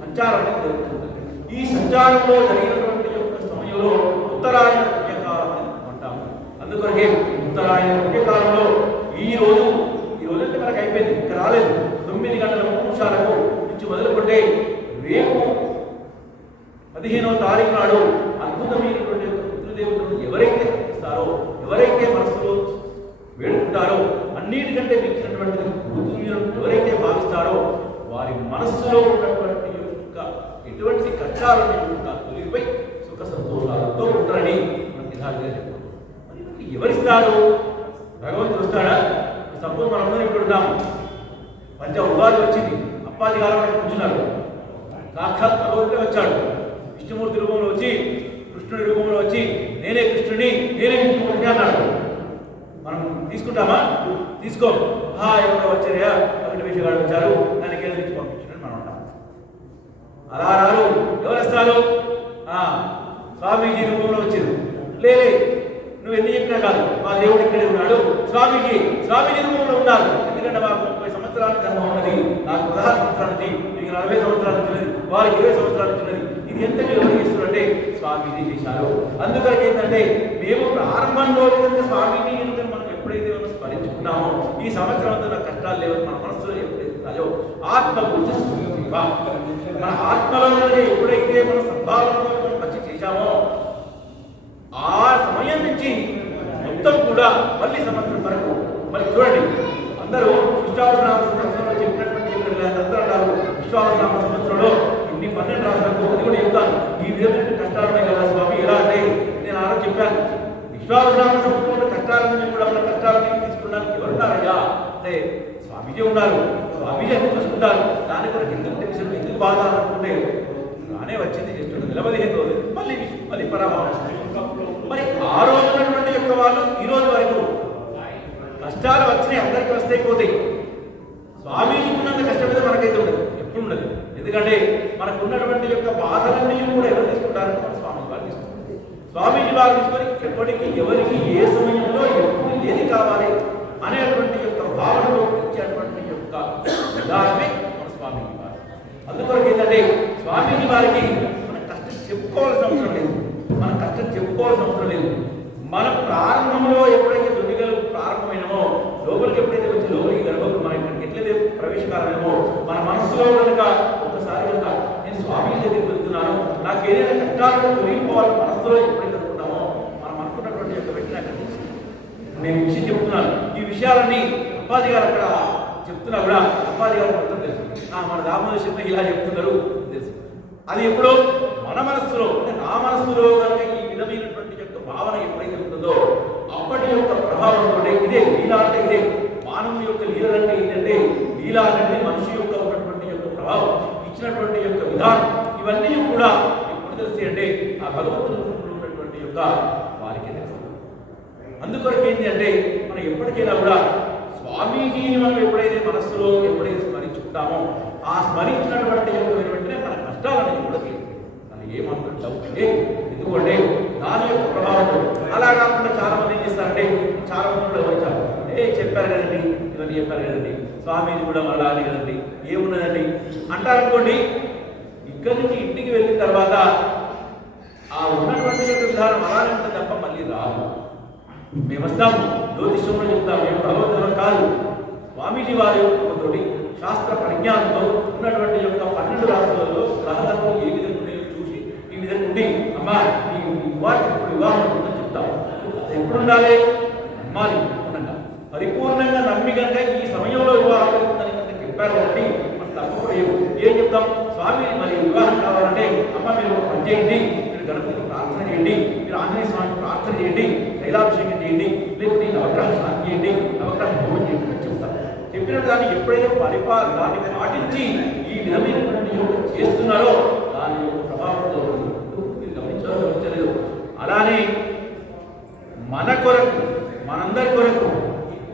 సంచారాన్ని జరుగుతుంది. ఈ సంచారంలో జరిగినటువంటి యొక్క సమయంలో ఉత్తరాయణ పుణ్యకాలం అని అంటాము. అందుకొరకే ఉత్తరాయణ పుణ్యకాలంలో ఈ రోజు అంటే మనకు అయిపోయింది, ఇంకా రాలేదు. 9:03 నుంచి మొదలుకుంటే రేపు 15వ తారీఖు నాడు అద్భుతమైనటువంటి పితృదేవతలను ఎవరైతే ఇస్తారో, ఎవరైతే మనసులో వేడుకుంటారో, అన్నిటికంటే మించినటువంటి గురుతులను ఎవరైతే భావిస్తారో వారి మనస్సులో ఉన్నటువంటి యొక్క ఎటువంటి కష్టాలను తొలగిపోయి సుఖ సంతోషాలతో ఉంటారని మనకి యథార్థంగా చెప్పారు. ఎవరిస్తారు? భగవంతుడు వస్తాడా? సపోజ్ మనందరం ఇక్కడ ఉన్నాము, పంచ ఉగాది వచ్చింది, అప్పాది కాలం కూర్చున్నారు, సాక్షాత్ భగవంతుడే వచ్చాడు, విష్ణుమూర్తి రూపంలో వచ్చి కృష్ణుడి రూపంలో వచ్చి నేనే కృష్ణుడిని నేనే విష్ణుమూర్తిని అన్నాడు. మనం తీసుకుంటామా? తీసుకో. ఎవరో వచ్చారయా, ఒకటి విషయాలు వచ్చారు, దానికి ఏదో ఇచ్చి పంపించారని మనం అంటాం. అలా రారు. ఎవరు వస్తారు? స్వామీజీ రూపంలో వచ్చారు. లేలే, నువ్వు ఎన్ని చెప్పినా కాదు, మా దేవుడు ఇక్కడే ఉన్నాడు, స్వామీజీ రూపంలో ఉన్నారు. ఎందుకంటే మాకు 30 సంవత్సరాల జన్మ ఉన్నది, నాకు 16 సంవత్సరాలది, మీకు 40 సంవత్సరాలు వచ్చినది, వారికి 20 సంవత్సరాలు వచ్చినది. ఇది ఎంత వివరిస్తుందంటే స్వామీజీ చేశారు. అందుకని ఏంటంటే మేము ప్రారంభంలో స్వామీజీ మనం ఎప్పుడైతే మనం స్మరించుకున్నామో ఈ సంవత్సరం అంతా నాకు కష్టాలు లేవని మన మనసులో ఎప్పుడైతే ఉన్నాయో ఆత్మ గురించి మన ఆత్మలో ఎప్పుడైతే మన సంభావనలో మనం మంచి చేశామో ఆ సమయం నుంచి మొత్తం కూడా మళ్ళీ సంవత్సరం వరకు మరి చూడండి, అందరూ విశ్వాసనామ సంవత్సరంలో చెప్పినటువంటి అందరూ అన్నారు విశ్వాసనామ సంవత్సరంలో ఇన్ని 12 రాష్ట్రాలకు అది కూడా చెప్తాను. ఈ విధమైన కష్టాలు ఉన్నాయి కదా స్వామి, ఎలా అంటే నేను ఆరోజు చెప్పాను, విశ్వాసనామ సంవత్సరంలో కష్టాలని కూడా మన కష్టాలని తీసుకున్నాను. ఎవరున్నారయ్యా అంటే స్వామీజీ ఉన్నారు. స్వామీజీ అన్ని చూసుకుంటారు. దాన్ని కూడా ఎందుకు టెన్షన్, ఎందుకు బాధ అనుకుంటే రానే వచ్చింది చేస్తుండదు 15 రోజులు మళ్ళీ పరాభావం. మరి ఆ రోజు ఉన్నటువంటి యొక్క వాళ్ళు ఈ రోజు వరకు కష్టాలు వచ్చినాయి, అందరికీ వస్తాయి పోతాయి. స్వామీజీకి ఉన్నంత కష్టం మీద మనకైతే ఉండదు, ఎప్పుడు ఉండదు. ఎందుకంటే మనకు ఉన్నటువంటి యొక్క బాధలన్నీ కూడా ఎవరు తీసుకుంటారంటే మన స్వామీజీ వారు తీసుకుంటారు. స్వామీజీ వారు తీసుకొని ఎప్పటికీ ఎవరికి ఏ సమయంలో ఎప్పుడు ఏది కావాలి అనేటువంటి యొక్క భావనలో ఇచ్చేటువంటి యొక్క విధానమే మన స్వామీజీ వారు. అందుకొరకు ఏంటంటే స్వామీజీ వారికి మనం కష్టం చెప్పుకోవాల్సిన అవసరం లేదు, మనం కష్టం చెప్పుకోవాల్సిన అవసరం లేదు. మన ప్రారంభంలో ఎప్పుడైతే దొంగలు ప్రారంభమైనమో లోపలికి ఎప్పుడైతే వచ్చి లోపలికి గర్భకు మన ఇక్కడికి ఎట్లయితే ప్రవేశకాలమేమో మన మనసులో కనుక ఒకసారి కనుక నేను స్వామీజీ దగ్గరికి వెళ్తున్నాను, నాకు ఏదైనా కష్టాలను తొలగిపోవాలి మనసులో ఎప్పుడైతే అనుకున్నామో మనం అనుకున్నటువంటి యొక్క వెంటనే అక్కడ నేను విషయం చెప్తున్నాను. ఈ విషయాలన్నీ అప్పాది గారు అక్కడ చెప్తున్నా కూడా అప్పాది గారు మొత్తం తెలుసు. మన దామోదర శర్మ ఇలా చెప్తున్నారు తెలుసు. అది ఎప్పుడో మన మనస్సులో అంటే నా మనస్సులో కనుక ఈ విధమైనటువంటి యొక్క భావన ఎప్పుడైతే ఉంటుందో అప్పటి యొక్క ప్రభావంతో ఇదే లీల అంటే ఇదే మానవుని యొక్క లీలంటే ఏంటంటే లీల అనేది మనిషి యొక్క ఉన్నటువంటి యొక్క ప్రభావం ఇచ్చినటువంటి యొక్క విధానం ఇవన్నీ కూడా ఎప్పుడు తెలిసి అంటే ఆ భగవంతుడు ఉన్నటువంటి యొక్క వారికి తెలుసు. అందుకొరకు ఏంటి అంటే మనం ఎప్పటికైనా కూడా స్వామీజీని మనం ఎప్పుడైతే మనస్సులో ఎప్పుడైతే స్మరించుకుంటామో ఆ స్మరించినటువంటి యొక్క వెంటనే మన కష్టాలనేది కూడా అది ఏమాత్రం డౌట్ ఎందుకంటే దాని యొక్క ప్రభావం. అలా కాకుండా చాలా మంది ఏం చేస్తారంటే చాలా మంది కూడా వచ్చారు, చెప్పారు కదండి ఇవన్నీ చెప్పారు కదండి స్వామీజీ కూడా మళ్ళా అని కదండి ఏమున్నదండి అంటారనుకోండి. ఇక్కడి నుంచి ఇంటికి వెళ్ళిన తర్వాత ఆ ఉన్నటువంటి యొక్క విధానం అలానే ఉంటుంది తప్ప మళ్ళీ రాదు. మేము వస్తాము జ్యోతిష్యంలో చెప్తాము, మేము భగవంతుడు కాదు. స్వామీజీ వారి తోటి శాస్త్ర పరిజ్ఞానంతో ఉన్నటువంటి యొక్క 12 రాష్ట్రాలలో గ్రహాలను ఏ విధంగా ఉన్నాయో చూసి ఈ విధంగా ఉండి అమ్మా ఈ వాటికి ఇప్పుడు వివాహం ఉంటుందని చెప్తాము. ఎప్పుడు ఉండాలి? నమ్మాలి, పూర్ణంగా పరిపూర్ణంగా నమ్మి కనుక ఈ సమయంలో వివాహం అవుతుందని కనుక చెప్పారు కాబట్టి మనం తప్పకుండా ఏం చెప్తాం? స్వామి మరి వివాహం కావాలంటే అమ్మ మీరు ఒక పని చేయండి, మీరు గణపతికి ప్రార్థన చేయండి, మీరు ఆంజనేయ స్వామికి ప్రార్థన చేయండి, తైలాభిషేకం చేయండి, లేకపోతే నవగ్రహ స్నానం చేయండి, నవగ్రహ హోమం చేయండి అని చెప్తారు. చెప్పినట్టు దాన్ని ఎప్పుడైతే దాన్ని పాటించి ఈ విధమైనటువంటి చేస్తున్నారో దాని యొక్క ప్రభావంతో గమనించలేదు. అలానే మన కొరకు మనందరి కొరకు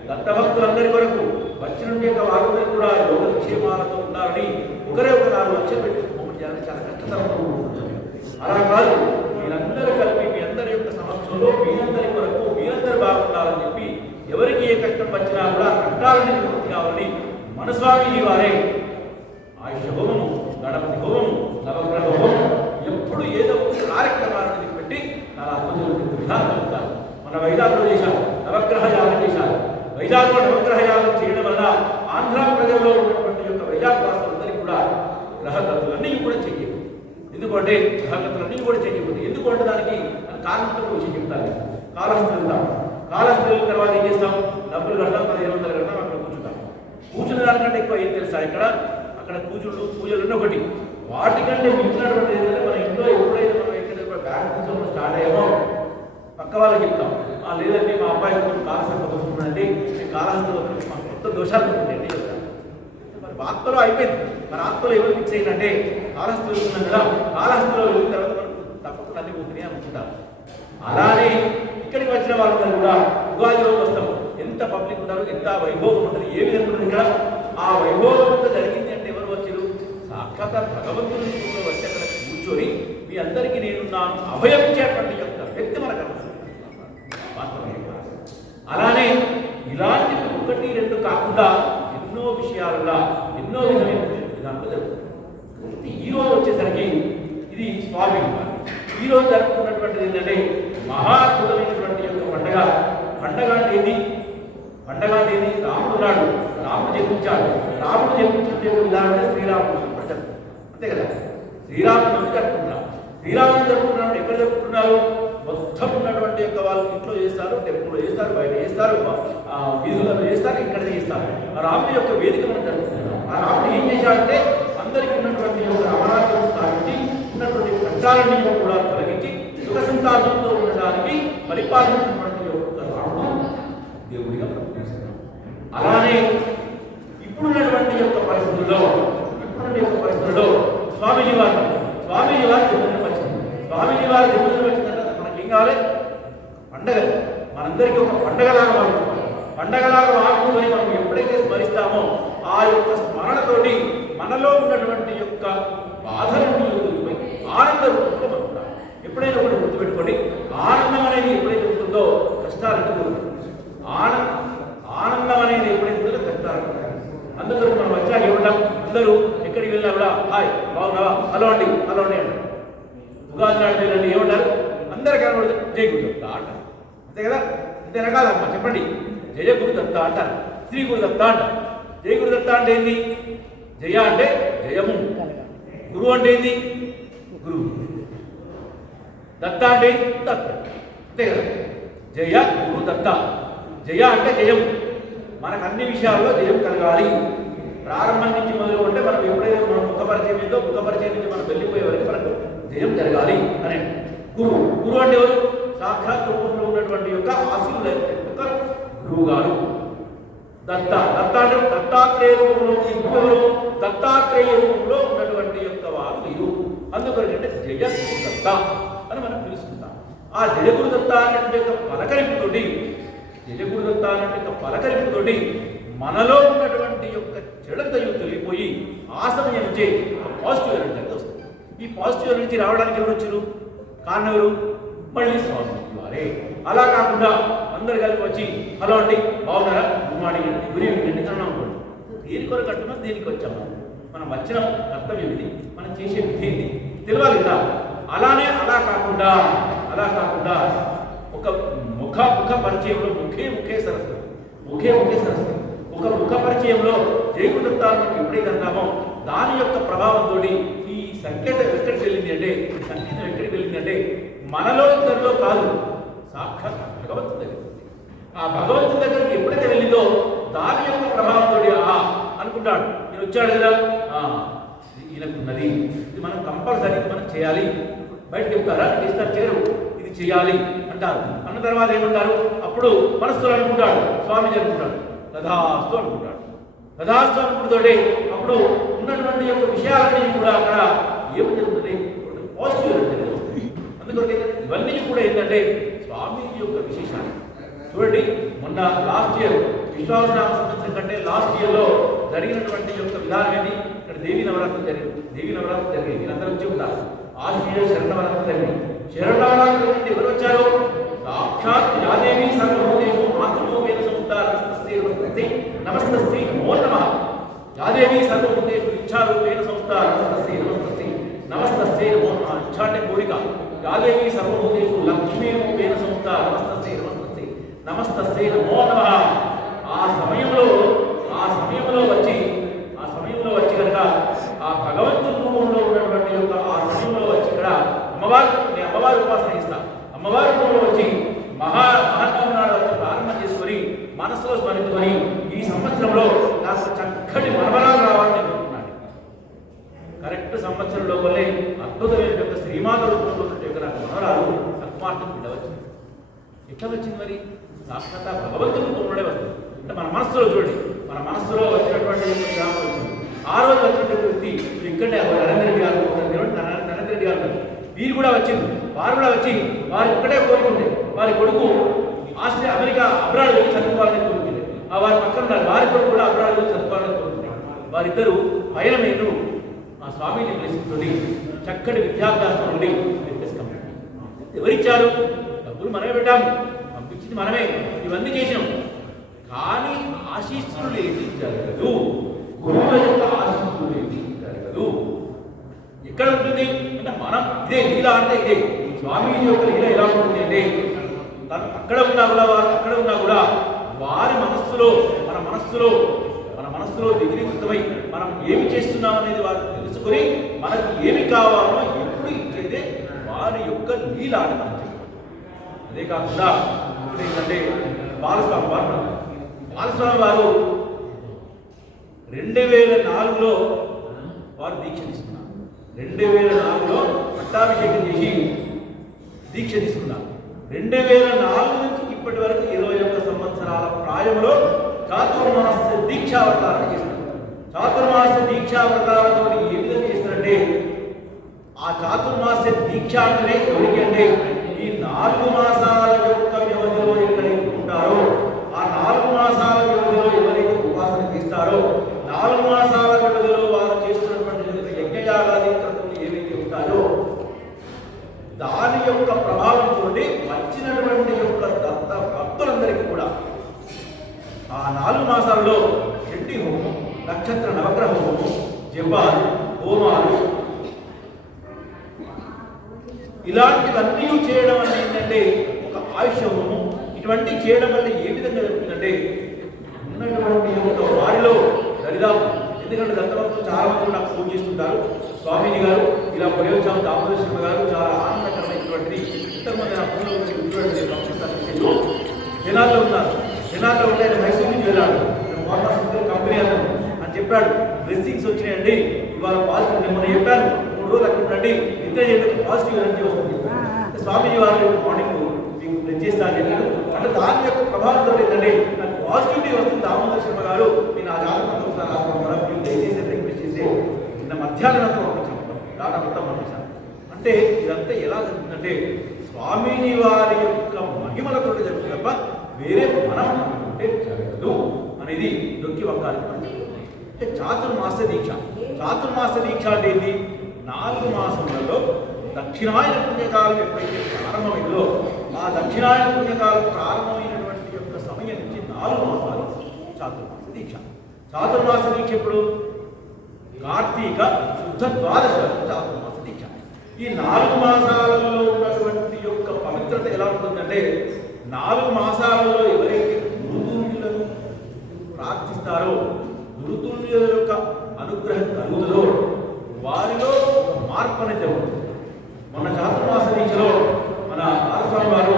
దత్తభక్తులందరి కొరకు వచ్చిన యొక్క వారందరూ కూడా యోగక్షేమాలతో ఉండాలని ఒకరే ఒక 4 లక్షలు పెట్టి హోమం చేయాలని చాలా కష్టతరంగా ఉంటుంది. అలా కాదు, మీరందరూ కలిపి మీ అందరి యొక్క సమక్షంలో మీరందరి కొరకు మీరందరూ బాగుండాలని చెప్పి ఎవరికి ఏ కష్టం వచ్చినా కూడా కష్టాలని నివృత్తి కావాలని మన స్వామీజీ వారే ఆయుష హోమము, గణపతి హోమము, నవగ్రహ హోమం ఎప్పుడు ఏదో ఒక కార్యక్రమాలను పెట్టి చాలా అద్భుతమైన విధానం చెప్తారు. మన వైజాగ్లో చేశారు, నవగ్రహ యాగం చేశారు. వైజాగ్లో నవగ్రహ యాగం చేయడం వల్ల ఆంధ్రప్రదేశ్లో ఉన్నటువంటి యొక్క వైజాగ్ వాసులందరికీ కూడా గ్రహగతులన్నీ కూడా చెయ్యవు. ఎందుకంటే గ్రహగతులన్నీ కూడా చెయ్యకూడదు. ఎందుకంటే దానికి కారణంతో విషయం చెప్తారు. కాలహస్తి వెళ్తాం, కాలహస్తి వెళ్ళిన తర్వాత ఏం చేస్తాం? డబ్బులు కడతాం, 1500 కడతాం, అక్కడ కూర్చుంటాం. కూర్చున్న దానికంటే ఎక్కువ ఏం తెలుసా? అక్కడ పూజలు ఒకటి వాటికంటే మించినటువంటి ఏంటంటే మన ఇంట్లో ఎప్పుడైతే మనం ఎక్కడైతే బ్యాంక్ నుంచి స్టార్ట్ అయ్యామో పక్క వాళ్ళకి చెప్తాం, లేదండి మా అబ్బాయి కాలహస్తం వస్తుందండి, మీ కాలహస్తం మాకు కొత్త దోషాలు ఉంటాయండి చెప్తాం. మరి ఆత్మలో అయిపోయింది, మన ఆత్మలో ఎవరు ఫిక్స్ అయిందంటే కాలహస్తం వెళ్తున్నాం కదా, కాలహస్తంలో వెళ్ళిన తర్వాత మనకు తప్పకుండా అన్ని పోతున్నాయి అనుకుంటాం. అలానే ఇక్కడికి వచ్చిన వాళ్ళందరూ కూడా ఉగాది రోజు వస్తాం, ఎంత పబ్లిక్ ఉంటారు, ఎంత వైభోగం ఉంటుంది, ఏ విధంగా ఉంటుంది ఇక్కడ. ఆ వైభోగం అంతా జరిగింది అంటే ఎవరు వచ్చారు? సాక్షాత్ భగవంతుని వచ్చి అక్కడ కూర్చొని మీ అందరికీ నేనున్నాను అభయం ఇచ్చేటువంటి యొక్క వ్యక్తి మనకు అలానే ఇలాంటి 1, 2 కాకుండా ఎన్నో విషయాలలో ఎన్నో విధమైన విధానంలో జరుగుతుంది. ఈ రోజు వచ్చేసరికి ఇది స్వామి ఈ రోజు జరుపుకున్నటువంటిది ఏంటంటే మహా అద్భుతమైనటువంటి యొక్క పండగ. పండగ అంటే ఏది? పండగ అనేది రాముడు నాడు రాముడు జన్మించాడు. రాముడు జన్మించే విధానం శ్రీరాముడు అంతే కదా. శ్రీరాముడు జరుపుకుంటున్నాం. శ్రీరాముడు జరుపుకున్నాడు ఎక్కడ జరుపుకుంటున్నారు? మొత్తం ఉన్నటువంటి యొక్క వాళ్ళు ఇంట్లో చేస్తారు, టెంపుల్లో చేస్తారు, బయట చేస్తారు, వీధులలో చేస్తారు, ఇక్కడ చేస్తారు. ఆ రాముడి యొక్క వేదిక మనం జరుపుకుంటున్నాం. ఆ రాముడు ఏం చేశాడంటే అందరికీ ఉన్నటువంటి యొక్క అమరావతి స్థాపించి ఉన్నటువంటి కష్టాలన్నీ కూడా తొలగించి సుఖ సంతానంతో ఉండడానికి పరిపాలించినటువంటి యొక్క రాముడు దేవుడిగా మనం చూస్తున్నాం. అలానే ఇప్పుడున్నటువంటి యొక్క పరిస్థితుల్లో స్వామీజీ వారు జన్మదినం వచ్చింది. స్వామీజీ వారి జన్మదినం వచ్చిన తర్వాత మనకేం కావాలి? పండగ. మనందరికీ ఒక పండగలాగా భావించుకోవాలి. పండగలాగా భావించుకొని మనం ఎప్పుడైతే స్మరిస్తామో ఆ యొక్క స్మరణతోటి మనలో ఉన్నటువంటి యొక్క బాధలను ఆనంద రూపంలో మనం ఉండాలి. ఎప్పుడైనా ఒకటి గుర్తుపెట్టుకోండి, ఆనందం అనేది ఎప్పుడైతే ఉంటుందో కష్టాలు ఆనందం అనేది ఎప్పుడైతే ఉంటుందో కష్టాలు. అందుకని మనం వచ్చాక ఇవ్వడం అందరూ ఎక్కడికి వెళ్ళినా కూడా హాయ్ బాగున్నావా, హలో అండి అంటారు. ఉగాది నాడు మీరండి ఏమంటారు? అందరికీ కనబడదు జయ గురుదత్త అంటారు. అంతే కదా? అంతేనా కాదమ్మా చెప్పండి? జయ గురుదత్త అంటారు, శ్రీ గురుదత్త అంటారు. జయ గురుదత్త అంటే ఏంది? జయ అంటే జయము, గురువు అంటే ఏంది? గురువు, దత్త అంటే దత్త. అంతే కదా? జయ గురు దత్త. జయ అంటే జయము. మనకు అన్ని విషయాల్లో జయం కలగాలి. ప్రారంభం నుంచి మొదలు అంటే మనం ఎప్పుడైతే మనం ముఖపరిచయం ఏదో ముఖపరిచయం నుంచి మనం వెళ్ళిపోయే వరకు మనకు జయం జరగాలి అని. గురువు అంటే ఎవరు? సాక్షాత్ రూపంలో ఉన్నటువంటి యొక్క ఆశీర్వాద యొక్క గురువు గారు. దత్త అంటే దత్తాత్రేయ రూపంలో దత్తాత్రేయ రూపంలో ఉన్నటువంటి యొక్క వారు వీరు. అందుకొరకంటే జయ గురు దత్త అని మనం పిలుచుకుంటాం. ఆ జయ గురు దత్త అనేటువంటి యొక్క పలకరింపుతోటి మనలో ఉన్నటువంటి యొక్క చెడంతయు తొలగిపోయి ఆ సమయం నుంచే పాజిటివ్ ఎనర్జీ అనేది వస్తుంది. ఈ పాజిటివ్ ఎనర్జీ రావడానికి ఎవరు వచ్చారు? కారణం ఎవరు? మళ్ళీ స్వామి వారే. అలా కాకుండా అందరు కలిపి వచ్చి హలో అండి బాగున్నారా, గుడ్ మార్నింగ్ అండి, గుడ్ ఈవినింగ్ అండి అన్నాం అనుకోండి. దేని కొరకు అంటున్నాం, దేనికి వచ్చాము, మనం వచ్చిన కర్తవ్యం ఇది, మనం చేసే విధి ఇది తెలియాలి కదా. అలా కాకుండా ఒక ముఖ పరిచయంలో ముఖే సరస్వతి ఒక ముఖ పరిచయంలో జయగురుదత్తాన్ని ఎప్పుడైతే అన్నామో దాని యొక్క ప్రభావంతో ఈ సంకేతం ఎక్కడికి వెళ్ళింది అంటే మనలో ఇద్దరిలో కాదు, సాక్షాత్ భగవంతుడి దగ్గర. ఆ భగవంతుడి దగ్గరికి ఎప్పుడైతే వెళ్ళిందో దాని యొక్క ప్రభావంతో అనుకుంటాడు, నేను వచ్చాడు కదా ఈయనకున్నది, ఇది మనం కంపల్సరీ మనం చేయాలి. బయట చెప్తారా? చేస్తారు, చేరు ఇది చేయాలి అంటారు. అన్న తర్వాత ఏమంటారు? అప్పుడు మనస్సులో అనుకుంటాడు, స్వామి అనుకుంటాడు, తథాస్తు అనుకుంటాడు. తథాస్తు అనుకుంటోడే అప్పుడు ఉన్నటువంటి యొక్క విషయాలన్నీ కూడా అక్కడ ఏమి జరుగుతుంది? పాజిటివ్ జరుగుతుంది. అందుకని ఇవన్నీ కూడా ఏంటంటే స్వామి యొక్క విశేషాలు. చూడండి, మొన్న లాస్ట్ ఇయర్ విశ్వాసనామ సంవత్సరం కంటే లాస్ట్ ఇయర్లో జరిగినటువంటి యొక్క విధానం ఏంటి? ఇక్కడ దేవీ నవరాత్రి జరిగింది. వీళ్ళందరూ వచ్చి ఉంటారు. ఆశ్వీయ శరణవరాత్రి జరిగింది. శరణవరాత్రి ఎవరు వచ్చారు? సాక్షాత్ యాదేవి సర్వభూతేషు మాతృరూపేణ సంస్థా నమస్తస్యై నమో నమః. యాదేవి సర్వభూతేషు ఇచ్ఛారూపేణ సంస్థా నమస్తస్యై నమో నమః. ఇచ్ఛ అంటే కోరిక. యాదేవి సర్వభూతేషు లక్ష్మీ రూపేణ సంస్థా నమస్తస్యై నమో నమః. ఆ సమయంలో వచ్చి కనుక ఆ భగవంతుని రూపంలో ఉన్నటువంటి యొక్క ఆ సమయంలో వచ్చి ఇక్కడ అమ్మవారి ఉపాసన ఇస్తా. అమ్మవారి రూపంలో వచ్చి మహాత్మనాడు వచ్చి ప్రారంభం చేసుకొని మనసులో స్మరించుకొని ఈ సంవత్సరంలో నాకు చక్కటి మనవరాలు రావాలని అనుకుంటున్నాడు. కరెక్ట్ సంవత్సరంలో వల్లే అద్భుతమైన యొక్క శ్రీమాత రూపంలో యొక్క నాకు మనవరాలు అక్మార్తం బిడ్డ వచ్చింది. ఎట్లా వచ్చింది మరి? సాక్షాత్ భగవంతుడి రూపంలోనే వస్తుంది. అంటే మన మనస్సులో చూడండి, మన మనస్సులో వచ్చినటువంటి గ్రామం వచ్చింది. ఆ రోజు వచ్చినటువంటి వ్యక్తి ఇక్కడే నరేంద్ర రెడ్డి గారు, నరేంద్ర రెడ్డి గారు వీరు కూడా వచ్చింది. వారు కూడా వచ్చి వారు ఇక్కడే కోరుకుంటే వారి కొడుకు అమెరికా అబ్రాడ్ వెళ్ళి చదువుకోవాలని కోరుకుంటే వారి పక్కన ఉన్నారు, వారి కొడుకు కూడా అబ్రాడ్ వెళ్ళి చదువుకోవాలని కోరుకుంటే వారిద్దరూ పయనమేరు ఆ స్వామిని ప్లేసుకొని చక్కటి విద్యాభ్యాసం నుండి ఎవరిచ్చారు? డబ్బులు మనమే పెట్టాము, పంపించింది మనమే, ఇవన్నీ చేసినాం. కానీ ఆశీస్సులు ఏది జరగదు, గురువుల యొక్క ఆశీస్సులు ఏది జరగదు. ఎక్కడ ఉంటుంది అంటే మనం ఇదే లీల అంటే ఇదే స్వామీజీ యొక్క లీల ఎలా ఉంటుంది అంటే తను అక్కడ ఉన్నా కూడా వారు అక్కడ ఉన్నా కూడా వారి మనస్సులో మన మనస్సులో దిగిరికృతమై మనం ఏమి చేస్తున్నాం అనేది వారు తెలుసుకొని మనకు ఏమి కావాలో ఎప్పుడు ఇచ్చేదే వారి యొక్క లీల అని మనం చెప్తాం. అదే కాకుండా ఏంటంటే బాలస్వామి వారు 2004లో వారు దీక్ష తీసుకున్నారు. 2004లో పట్టాభిషేకం చేసి దీక్ష తీసుకున్నారు. 2004 నుంచి ఇప్పటి వరకు 21 సంవత్సరాల ప్రాయంలో చాతుర్మాస్య దీక్షావతారణ చేస్తున్నారు. చాతుర్మాస్య దీక్షావతారంతో ఏ విధంగా చేస్తారంటే ఆ చాతుర్మాస్య దీక్ష అంటేనే ఎవరికి అంటే ఈ 4 మాసాల యొక్క వ్యవధిలో ఎక్కడైతే ఉంటారో ఆ 4 మాసాల వ్యవధిలో ఎవరైతే ఉపాసన చేస్తారో 4 మాసాల వ్యవధిలో వారు చేస్తున్నటువంటి యజ్ఞయాగాది క్రతువులు ఏవైతే ఉంటాయో దాని యొక్క ప్రభావంతో వచ్చినటువంటి యొక్క దత్త భక్తులందరికీ కూడా ఆ 4 మాసాల్లో చండీ హోమం, నక్షత్ర నవగ్రహ హోమం, జపాలు, హోమాలు ఇలాంటివన్నీ చేయడం వల్ల ఏంటంటే ఒక ఆయుష హోమం ఇటువంటి చేయడం వల్ల ఏ విధంగా జరుగుతుందంటే ఉన్నటువంటి యొక్క వారిలో దరిదాపు, ఎందుకంటే దత్తభక్తులు చాలా మంది నాకు ఫోన్ చేస్తుంటారు, స్వామీజీ గారు ఇలా ప్రయోజనం దామోదర్శన గారు చాలా ఆనందకరమైనటువంటి ఇంతమంది నా ఫోన్లో పంపిస్తారు. జనాల్లో ఉన్నారు, జనాల్లో ఉంటే మైసూరు నుంచి వెళ్ళాడు, ఫార్మాసిటికల్ కంపెనీ అన్నాను అని చెప్పాడు. బ్లెస్సింగ్స్ వచ్చినాయండి, ఇవాళ పాజిటివ్. నేను మొన్న చెప్పాను 3 రోజులు అక్కడ ఉండండి, నిద్ర చేయడానికి పాజిటివ్ ఎనర్జీ వస్తుంది. స్వామీజీ వారు మార్నింగ్ మీకు బ్లెస్ చేస్తాను చెప్పారు. అంటే దాని యొక్క ప్రభావంతో ఏంటంటే నాకు పాజిటివిటీ వస్తుంది. దామోదర్ శర్మ గారు నేను ఆ జాతకంతో రాసుకోవడం దయచేసి రిక్వెస్ట్ చేసి నిన్న మధ్యాహ్నం పంపించాను, డాటా మొత్తం పంపించాను. అంటే ఇదంతా ఎలా జరుగుతుందంటే స్వామీజీ వారి యొక్క మహిమలతో జరుగుతుంది తప్ప వేరే మనం అనుకుంటే జరగదు అనేది దొక్కి వంకాలి. అంటే చాతుర్మాస దీక్ష అంటే ఏంటి? 4 మాసములలో దక్షిణాయన పుణ్యకాలం ఎప్పుడైతే ప్రారంభమైందో ఆ దక్షిణాయన పుణ్యకాలం ప్రారంభమైనటువంటి యొక్క సమయం నుంచి 4 మాసాలు చాతుర్మాస దీక్ష. చాతుర్మాస దీక్ష ఎప్పుడు? కార్తీక శుద్ధ ద్వాదశ చాతుర్మాస దీక్ష. ఈ 4 మాసాలలో ఉన్నటువంటి యొక్క పవిత్రత ఎలా ఉంటుందంటే 4 మాసాలలో ఎవరైతే గురుతుల్యులను ప్రార్థిస్తారో గురుతుల్యుల యొక్క అనుగ్రహం కలుగుతుందో వారిలో మార్పు అనేది జరుగుతుంది. మన చాతుర్మాస దీక్షలో మన ఆరస్వామి వారు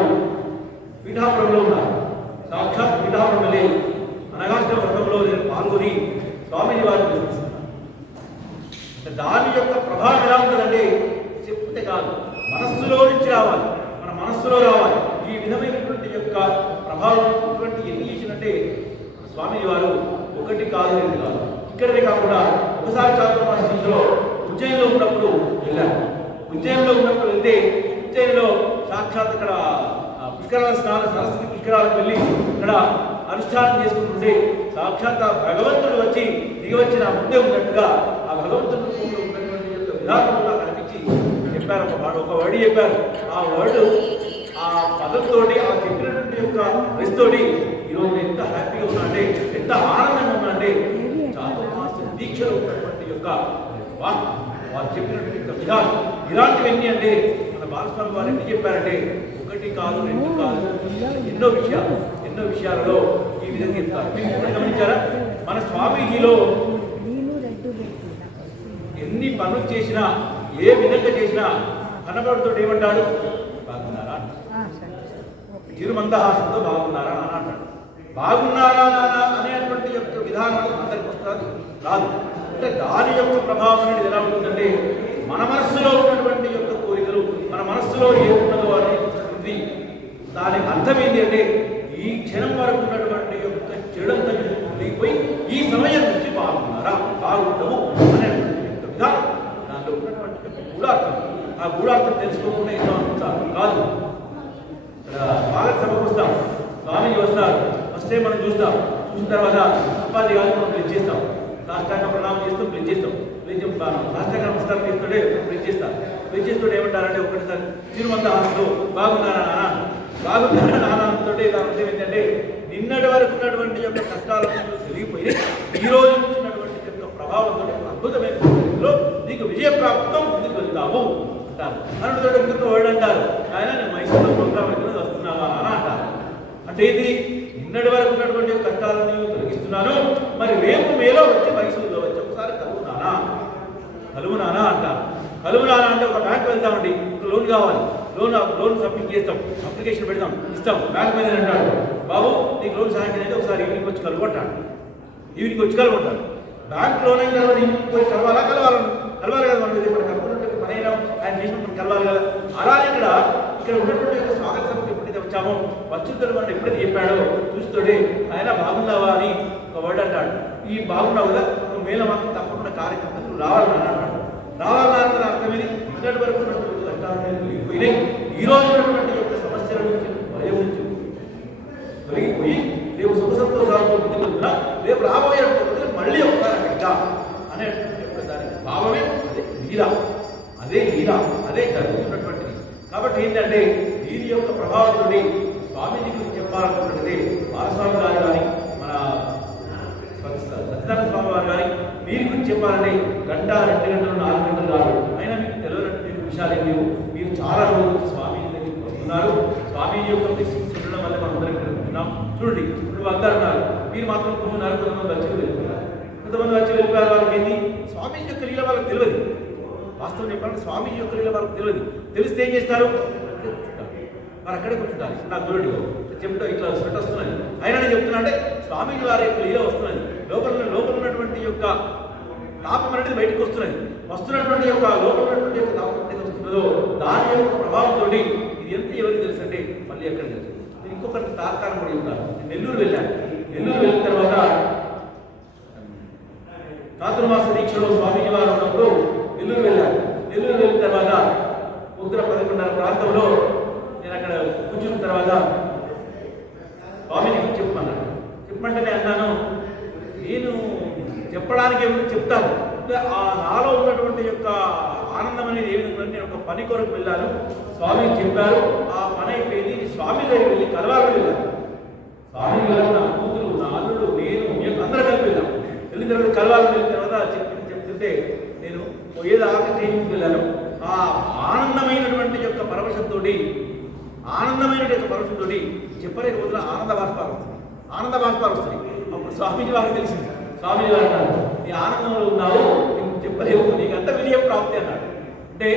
పీఠాపురంలో ఉన్నారు. సాక్షాత్ పీఠాపురంలో అనగాష్టమ వ్రతంలో నేను పాల్గొని స్వామిజీ వారిని దర్శిస్తున్నాను. దాని యొక్క ప్రభావం ఎలా ఉంటుందంటే చెప్తే కాదు, మనస్సులో నుంచి రావాలి, మన మనస్సులో రావాలి. ఈ విధమైనటువంటి యొక్క ప్రభావం ఇటువంటి ఎన్ని చేసినట్టే స్వామిజీ వారు 1 కాదు 2 కాదు, ఇక్కడనే కాకుండా ఒకసారి చాతుర్మాస దీక్షలో ఉజ్జయినిలో ఉన్నప్పుడు వెళ్ళాను. ఉజ్జయినిలో ఉన్నప్పుడు వెళ్తే ఉజ్జయినిలో సాక్షాత్ ఇక్కడ పుష్కరాల స్నానం సరస్వతి పుష్కరాలకు వెళ్ళి ఇక్కడ అనుష్ఠానం చేసుకుంటుంటే సాక్షాత్ ఆ భగవంతుడు వచ్చి దిగివచ్చి నా ముందే ఉన్నట్టుగా ఆ భగవంతుడు ఉన్నటువంటి యొక్క విధానం నాకు అనిపించి చెప్పారు. ఒక వర్డ్ చెప్పారు. ఆ వర్డ్ ఆ పదంతో ఆ చెప్పినటువంటి యొక్క రిస్తోటి ఈరోజు ఎంత హ్యాపీగా ఉన్నా అంటే ఎంత ఆనందంగా ఉన్నా అంటే చాతుర్మాస దీక్షలో ఉన్నటువంటి యొక్క వారు చెప్పినటువంటి విధానం ఇలాంటివన్నీ అంటే మన బాలస్వామి వారు ఎన్ని చెప్పారంటే 1 కాదు 2 కాదు ఎన్నో విషయాలలో ఈ విధంగా చెప్తారు. మీరు గమనించారా? మన స్వామీజీలో ఎన్ని పనులు చేసినా ఏ విధంగా చేసినా కనబడుతూ ఏమంటాడు? బాగున్నారా, చిరుమందహాసంతో బాగున్నారా అని అంటాడు. బాగున్నారా అనేటువంటి యొక్క విధానం అందరికి వస్తుంది రాదు. అంటే దాని యొక్క ప్రభావం అనేది ఎలా ఉంటుందంటే మన మనస్సులో ఉన్నటువంటి యొక్క కోరికలు, మన మనస్సులో ఏమున్నదో అనేది దాని అర్థం ఏంటి అంటే ఈ క్షణం వరకు ఉన్నటువంటి యొక్క చెడంతా తొలగిపోయి ఈ సమయం నుంచి బాగున్నారా, బాగుండవు అనేటువంటి యొక్క విధానం దాంట్లో ఉన్నటువంటి గూఢార్థం. ఆ గూఢార్థం తెలుసుకోకుండా ఏదో అనుకుంటారు కాదు. స్వాగత సభకు వస్తాం, స్వామిజీ వస్తారు, ఫస్ట్ టైం మనం చూస్తాం, చూసిన తర్వాత అప్పాది కాదు మనం బ్లెస్ చేస్తాం, సాష్టాంగ ప్రణామం చేస్తాం, బ్లెస్ చేస్తాం, సాష్టాంగ నమస్కారం చేస్తుంటే బ్లెస్ చేస్తాం. బ్లెస్ చేస్తుంటే ఏమంటారంటే ఒకటిసారి తిరుమంత హాస్టల్ బాగున్నారా నాన్న, బాగున్నారా నాన్న అంటుంటే దాని అర్థం ఏంటంటే నిన్నటి వరకు ఉన్నటువంటి యొక్క కష్టాలను తెలిగిపోయి ఈ రోజు ఉన్నటువంటి యొక్క ప్రభావంతో అద్భుతమైన స్థితిలో నీకు విజయప్రాప్తం ముందుకు వెళ్తావు అంటారు. అన్నటువంటి ఇంకొక వర్డ్ అంటారు, ఆయన నేను మైసూరులో ప్రోగ్రామ్ అయితే వస్తున్నావా అని అంటారు. అంటే ఇది నిన్నటి వరకు ఉన్నటువంటి కష్టాలను తొలగిస్తున్నాను, మరి రేపు మేలో వచ్చి మైసూరులో వచ్చి ఒకసారి కలువునానా అంటారు. కలువునానా అంటే ఒక బ్యాంక్ వెళ్తామండి, ఒక లోన్ కావాలి, లోన్ సబ్మిట్ చేస్తాం, అప్లికేషన్ పెడతాం, ఇస్తాం. బ్యాంక్ మేనేజర్ అంటాడు, బాబు నీకు లోన్ శాంక్షన్ అయితే ఒకసారి ఈవినింగ్ వచ్చి కలుగుంటాడు. ఈవినింగ్ వచ్చి కలుగుంటాడు. బ్యాంక్ లోన్ అయిన తర్వాత ఈవినింగ్ పోయి కలవాలి కదా, మనం ఇది మనం కలుపుకున్నట్టు పని అయినా ఆయన చేసినప్పుడు కలవాలి కదా. అలానే ఇక్కడ ఉన్నటువంటి యొక్క స్వాగత సభకు ఎప్పుడైతే వచ్చామో వచ్చుద్దరు మనం ఎప్పుడైతే చెప్పాడో చూస్తూనే ఆయన బాగున్నావా అని ఒక వర్డ్ అంటాడు. ఈ బాగున్నావు కదా, నువ్వు మేల మాత్రం తప్పకుండా కార్యక్రమం రావాలని అంటాడు. రావాలన్న అర్థమేది ఇన్నటి వరకు ఉన్నటువంటి కష్టాలు ఈ రోజు ఉన్నటువంటి యొక్క సమస్యల నుంచి భయం నుంచి తొలగిపోయి రేపు సుఖ సంతోషాలతో ముందుకు వెళ్తున్నా, రేపు రాబోయే మళ్ళీ ఒకసారి అక్కడిగా అనేటువంటి దానికి భావమే అదే లీలా, అదే జరుగుతున్నటువంటిది. కాబట్టి ఏంటంటే దీని యొక్క ప్రభావంతో స్వామీజీ గురించి చెప్పాలనుకున్నది బాలస్వామి గారు కానీ మన సత్యనారాయణ స్వామి వారు కానీ వీరి గురించి చెప్పాలంటే గంట 2 గంటలు 4 గంటలు కాదు. అయినా మీకు తెలియనటువంటి విషయాలు లేవు. మీరు చాలా రోజులు స్వామీజీ దగ్గరికి వస్తున్నారు. స్వామీజీ యొక్క బ్లెస్సింగ్స్ ఉండడం వల్ల మనం అందరం కలుగుతున్నాం. చూడండి, ఇప్పుడు అందరూ ఉన్నారు, మీరు మాత్రం కూర్చున్నారు, కొంతమంది వచ్చి వెళ్ళిపోయారు. కొంతమంది వచ్చి వెళ్ళిపోయారు. వాళ్ళకి ఏంటి స్వామీజీ యొక్క లీల వాళ్ళకి తెలియదు. వాస్తవం చెప్పాలంటే స్వామీజీ యొక్క లీల వాళ్ళకి తెలియదు. తెలిస్తే ఏం చేస్తారు, వారు అక్కడే కూర్చుంటారు. నాకు చూడండి చెప్తా ఇట్లా స్వెట్ వస్తున్నది, అయినా నేను చెప్తున్నా అంటే స్వామీజీ వారి యొక్క లీల వస్తున్నది. లోపల ఉన్నటువంటి యొక్క తాపం అనేది బయటకు వస్తున్నటువంటి యొక్క లోపల ఉన్నటువంటి యొక్క తాపం అనేది వస్తున్నదో దాని యొక్క ప్రభావంతో ఇది ఎంత ఎవరికి తెలుసు అంటే మళ్ళీ ఎక్కడ తెలుసు. నేను ఇంకొకటి తాత్కాలం కూడా చెప్తాను. నేను నెల్లూరు వెళ్ళాను. నెల్లూరు వెళ్ళిన తర్వాత చాతుర్మాస దీక్షలో స్వామీజీ వారు ఉన్నప్పుడు నెల్లూరు వెళ్ళాను. నెల్లూరు వెళ్ళిన తర్వాత ఉత్తర 11:30 ప్రాంతంలో నేను అక్కడ కూర్చున్న తర్వాత స్వామీజీ చెప్పమన్నాడు. చెప్పమంటే నేను అన్నాను, నేను చెప్పడానికి ఏమైనా చెప్తాను, ఆ నాలో ఉన్నటువంటి యొక్క ఆనందం అనేది ఏ విధంగా నేను ఒక పని కొరకు వెళ్ళాను, స్వామి చెప్పారు, ఆ పని అయిపోయింది, స్వామి దగ్గరికి వెళ్ళి కలవాలని వెళ్ళాను. స్వామి గారు నా కూతురు, నా అల్లుడు, నేను అందరూ కలిపి వెళ్ళాం. వెళ్ళిన తర్వాత కలవాలని వెళ్ళిన తర్వాత చెప్తుంటే నేను ఏదో ఆకలి వెళ్ళాను. ఆ ఆనందమైనటువంటి యొక్క పరవశంతో చెప్పలేక వదిన ఆనంద బాష్పాలు వస్తాయి. అప్పుడు స్వామీజీ వారికి తెలిసింది. స్వామీజీ వారు అన్నారు, నీ ఆనందంలో ఉన్నావు, నీకు చెప్పలేవు, నీకు అంత విజయ ప్రాప్తి అన్నాడు. అంటే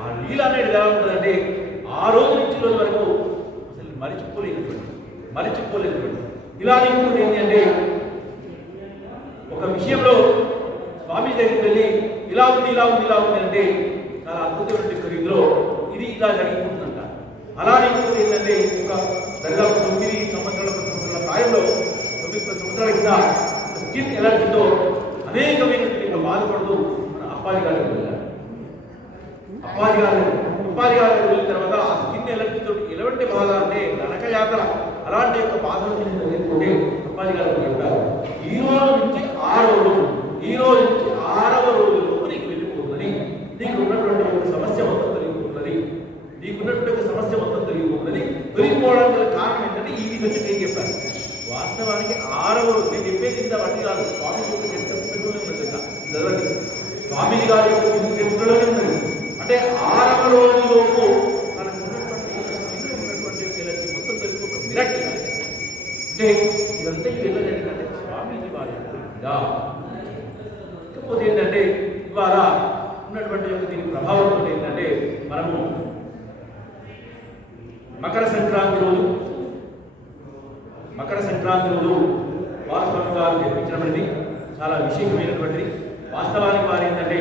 ఆ లీల అనేది ఎలా ఉంటుందంటే ఆ రోజు నుంచి రోజు వరకు అసలు మరిచిపోలేనటువంటి ఇలా ఇంకోటి ఏంటి అంటే ఒక విషయంలో స్వామీజీ దగ్గరికి వెళ్ళి ఇలా ఉంది అంటే చాలా అద్భుతమైన రీతిలో ఇది ఇలా జరిగిపోతుందంట. అలానే ఇంకోటి ఏంటంటే ఒక దాదాపు 9 సంవత్సరాల ప్రాయంలో 9 సంవత్సరాల కింద స్కిన్ ఎలర్జీతో అనేకమైనటువంటి బాధపడుతూ మన అప్పాజీ గారికి వెళ్ళారు. అప్పాజీ గారు వెళ్ళిన తర్వాత ఆ స్కిన్ ఎలర్జీతో ఎలాంటి బాధ అంటే నరక యాత్ర అలాంటి యొక్క బాధలు ఎదుర్కొంటే అప్పాజీ గారు చెప్పారు, ఈ రోజు నుంచి 6వ రోజులోపు నీకు వెళ్ళిపోతుందని, నీకు ఉన్నటువంటి ఒక సమస్య మొత్తం తొలగిపోతున్నది. తొలగిపోవడానికి గల కారణం ఏంటంటే ఈ విధంగా నేను చెప్పాను. వాస్తవానికి 6వ రోజు నేను చెప్పేది ఇంత బట్టి కాదు, స్వామి యొక్క చరిత్రలోనే ఉన్నది. చదవండి, స్వామీజీ గారి యొక్క చరిత్రలోనే ఉన్నది. అంటే 6వ రోజులోపు మనకు ఉన్నటువంటి ఎలర్జీ మొత్తం తెలిపి ఒక మిరాకిల్. అంటే ఇదంతా వెళ్ళదంటే స్వామీజీ వారి ఇకపోతే ఏంటంటే ఇవాళ ఉన్నటువంటి యొక్క దీని ప్రభావంతో ఏంటంటే మనము మకర సంక్రాంతి రోజు వాస్తవం గారు జరిపించడం చాలా విశేషమైనటువంటిది. వాస్తవానికి వారు ఏంటంటే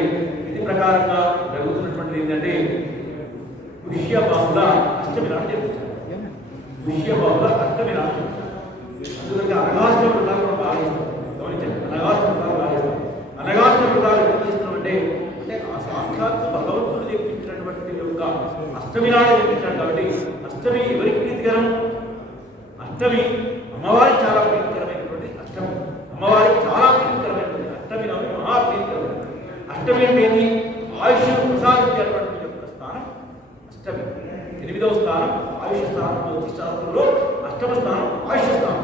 విధి ప్రకారంగా జరుగుతుంది. పుష్యబహుళ అష్టమి నాడు జన్మించారు. పుష్యబహుళ అష్టమి నాడు జన్మించారు. అందుకని అనగాష్టమి వృతాలు కూడా బాగా చేస్తారు. గమనించండి, అనగాష్టమి వృతాలు బాగా చేస్తారు. అనగాష్టమి వృతాలు ఏం చేస్తున్నామంటే అంటే ఆ సాక్షాత్ భగవంతుడు చెప్పించినటువంటి యొక్క అష్టమి నాడు చెప్పించాడు. కాబట్టి అష్టమి ఎవరికి ప్రీతికరం? అష్టమి అమ్మవారికి చాలా ప్రీతికరమైనటువంటి అష్టమి. అమ్మవారికి చాలా ప్రీతికరమైనటువంటి అష్టమి నవమి మహా ప్రీతికరమైనటువంటి అష్టమి అంటే ఏంటి? ఆయుష్ ప్రసాదించేటువంటి యొక్క స్థానం అష్టమి. 8వ స్థానం ఆయుష్ స్థానం. జ్యోతిష్ శాస్త్రంలో అష్టమ స్థానం ఆయుష్ స్థానం.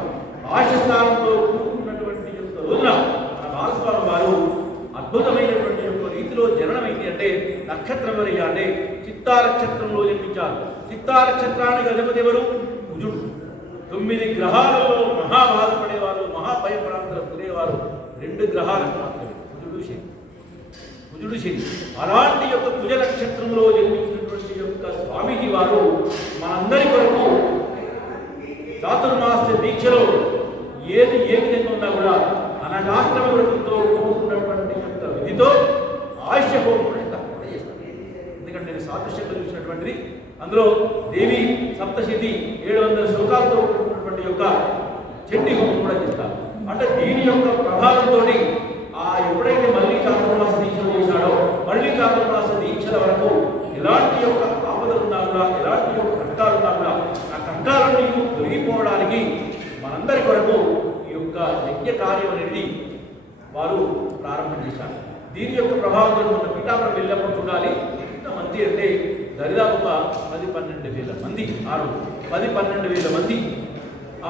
ఆయుష్ స్థానంలో కూడుకున్నటువంటి యొక్క రోజున మన బాలస్వామి వారు అద్భుతమైనటువంటి యొక్క రీతిలో జననమైంది. అంటే నక్షత్రం వరయ్య అంటే చిత్తా నక్షత్రంలో జన్మించారు. చిత్తా నక్షత్రానికి అధిపతి ఎవరు? కుజుడు. 9 గ్రహాలలో మహా బాధపడేవారు, మహా భయప్రాంతాలు పొందేవారు 2 గ్రహాలకు మాత్రమే, కుజుడు శని. కుజుడు శని. అలాంటి యొక్క కుజ నక్షత్రంలో జన్మించినటువంటి యొక్క స్వామీజీ వారు మనందరి కొరకు చాతుర్మాస్య దీక్షలో ఏ విధంగా ఉన్నా కూడా అనగాష్టమ వ్రతంతో కూడుకున్నటువంటి యొక్క విధితో ఆయుష్య హోమం తప్పకుండా చేస్తారు. ఎందుకంటే నేను సాదృశ్యంగా చూసినటువంటిది అందులో దేవి సప్తశతి 700 శ్లోకాలతో కూడుకున్నటువంటి యొక్క చండీ హోమం కూడా చేస్తారు. అంటే దీని యొక్క ప్రభావంతో ఎప్పుడైతే మళ్ళీ చాతుర్మాస దీక్షలు చేశాడో మళ్ళీ చాతుర్మాస దీక్షల వరకు ఎలాంటి యొక్క ఆపదలు ఉన్నా కూడా, ఎలాంటి యొక్క కష్టాలు ఉన్నా కూడా ఆ కష్టాలన్నీ తొలగిపోవడానికి మనందరి కొరకు ఈ యొక్క యజ్ఞ కార్యం అనేది వారు ప్రారంభం చేశారు. దీని యొక్క ప్రభావం మన పీఠాపురం వెళ్ళినప్పుడు చూడాలి. ఎంతమంది అంటే దరిదాపుగా 10-12 వేల మంది. 10-12 వేల మంది.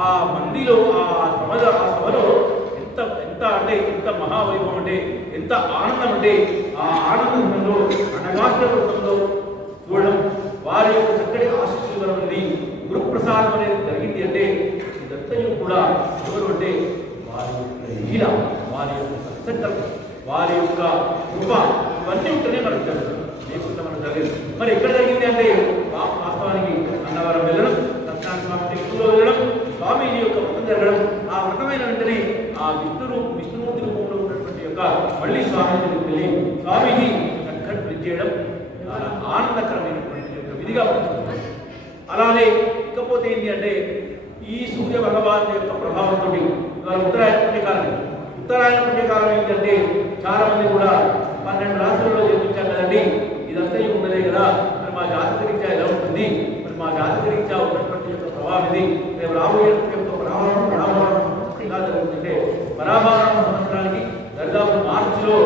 ఆ మందిలో ఆ సభలో ఎంత అంటే ఎంత మహావైభవం అంటే ఎంత ఆనందం అంటే ఆ ఆనందంలో అనగాష్ట రూపంలో చూడడం, వారి యొక్క చక్కటి ఆశీస్సులు అనేది గురుప్రసాదం అనేది జరిగింది. అంటే ఇదంతయు కూడా ఎవరు అంటే వారి యొక్క లీల, వారి యొక్క సత్సంకల్పం, వారి యొక్క కృప ఇవన్నీ ఉంటేనే మనకు జరుగుతుంది. లేకుండా మనకు జరగదు. మరి ఎక్కడ జరిగింది అంటే వాస్తవానికి అన్నవరం వెళ్ళడం, సత్యనారాయణ స్వామి టెంపుల్లో వెళ్ళడం, స్వామీజీ యొక్క వ్రతం జరగడం, ఆ వ్రతమైన వెంటనే ఆ విష్ణుమూర్తి రూపంలో ఉన్నటువంటి యొక్క మళ్ళీ స్వామీజీకి వెళ్ళి స్వామీజీ చక్కటి చేయడం చాలా ఆనందకరమైనటువంటి యొక్క విధిగా పడుతుంది. అలానే ఇకపోతే ఏంటి అంటే ఈ సూర్య భగవాన్ యొక్క ప్రభావంతో ఉత్తరాయణ పుణ్యకాలం. ఉత్తరాయణ పుణ్యకాలం ఏంటంటే చాలా మంది కూడా 12 రాశులలో జన్మించారు కదండి, ఇదంతా ఉండదే కదా, మరి మా జాతక రీత్యా ఎలా ఉంటుంది, మరి మా జాతక రీత్యా ఉన్నటువంటి యొక్క ప్రభావం ఇది, రేపు రాబోయే యొక్క పరాభావం ఎలా జరుగుతుందంటే పరాభావం సంవత్సరానికి దాదాపు మార్చిలో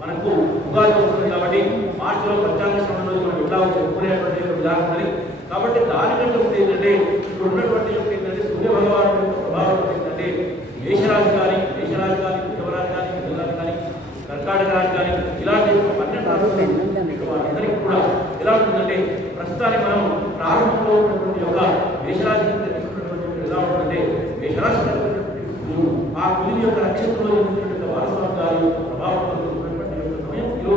మనకు ఉగాది వస్తుంది. కాబట్టి మార్చిలో పంచాంగ శ్రవణంలో మనం ఎట్లా చెప్పుకునేటువంటి విధానం ఉంది. కాబట్టి దానికంటే ముందు ఏంటంటే ఇప్పుడు ఉన్నటువంటి యొక్క ఏంటంటే సూర్య భగవాను యొక్క ప్రభావం ఏంటంటే మేషరాశి కానీ వృషభరాశి కానీ మిథునరాశి కానీ కర్కాటక రాశి కానీ ఇలాంటి 12 రాశులు వారందరికీ కూడా ఎలా ఉంటుందంటే ప్రస్తుతానికి మనం ప్రారంభంలో ఉన్నటువంటి యొక్క మేషరాశి ఎలా ఉంటుందంటే మేషరాశి ఆ కులి యొక్క నక్షత్రంలో ఉన్నటువంటి వారసత్వం గారి యొక్క ప్రభావంతో ఉన్నటువంటి యొక్క సమయంలో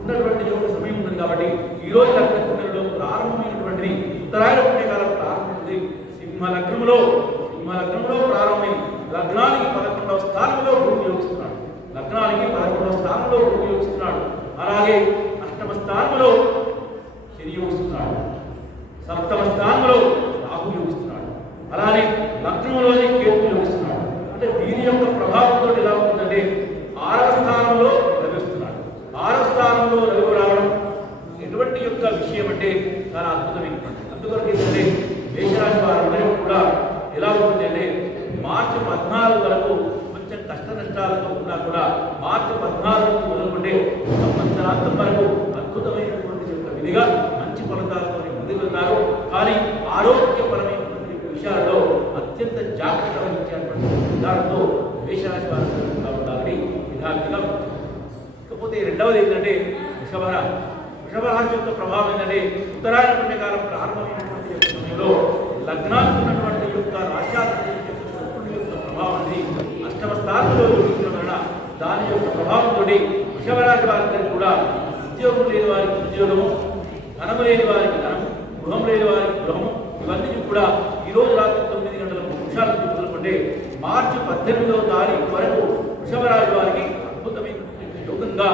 ఉన్నటువంటి యొక్క సమయం ఉంది. కాబట్టి ఈ రోజు నక్షత్రంలో ప్రారంభమైనటువంటిది ఉత్తరాయణ పుణ్యకాలం ప్రారంభమైంది. సింహ లగ్నంలో ప్రారంభమైంది. లగ్నానికి 11వ స్థానంలో గురువు యోగిస్తున్నాడు. లగ్నానికి 11వ స్థానంలో గురువు యోగిస్తున్నాడు. అలాగే అష్టమ స్థానంలో శని యోగిస్తున్నాడు. 7వ స్థానంలో రాహు యోగిస్తున్నాడు. అలానే లగ్నంలోనే కేతు యోగిస్తున్నాడు. అంటే దీని యొక్క ప్రభావంతో ఎలా ఉంటుందంటే 6వ స్థానంలో రవిస్తున్నాడు. 6వ స్థానంలో రవి రావడం ఎటువంటి యొక్క విషయం అంటే చాలా అద్భుతమైనటువంటి. అందుకొరకు ఏంటంటే మేషరాశి వారందరికీ కూడా ఎలా ఉంటుంది అంటే మార్చి 14 వరకు కొంచెం కష్ట నష్టాలతో ఉన్నా కూడా మార్చి 14 మొదలుకుంటే సంవత్సరాంతం వరకు అద్భుతమైనటువంటి యొక్క విధిగా మంచి ఫలితాలతో ముందుకు వెళ్తారు. కానీ ఆరోగ్యపరమైనటువంటి విషయాల్లో అత్యంత జాగ్రత్త వహించేటువంటి విధానంతో మేషరాశి వారు ఉండాలని విధానంగా. ఇకపోతే రెండవది ఏంటంటే వృషభరాశి యొక్క ప్రభావం ఏంటంటే ఉత్తరాయణ పుణ్యకాలం ప్రారంభమైనటువంటి యొక్క సమయంలో లగ్నానికి ఉన్నటువంటి యొక్క రాష్ట్రాధిపతి యొక్క ప్రభావాన్ని అష్టమ స్థానంలో యోగించడం వలన దాని యొక్క ప్రభావంతో వృషభరాశి వారందరికీ కూడా ఉద్యోగం లేని వారికి ఉద్యోగము, ధనము లేని వారికి ధనము, గృహం లేని వారికి గృహము, ఇవన్నీ కూడా ఈ రోజు రాత్రి 9 గంటల 3 నిమిషాల నుంచి మొదలుకుంటే మార్చి 18వ తారీఖు వరకు వృషభరాశి వారికి అద్భుతమైన యోగంగా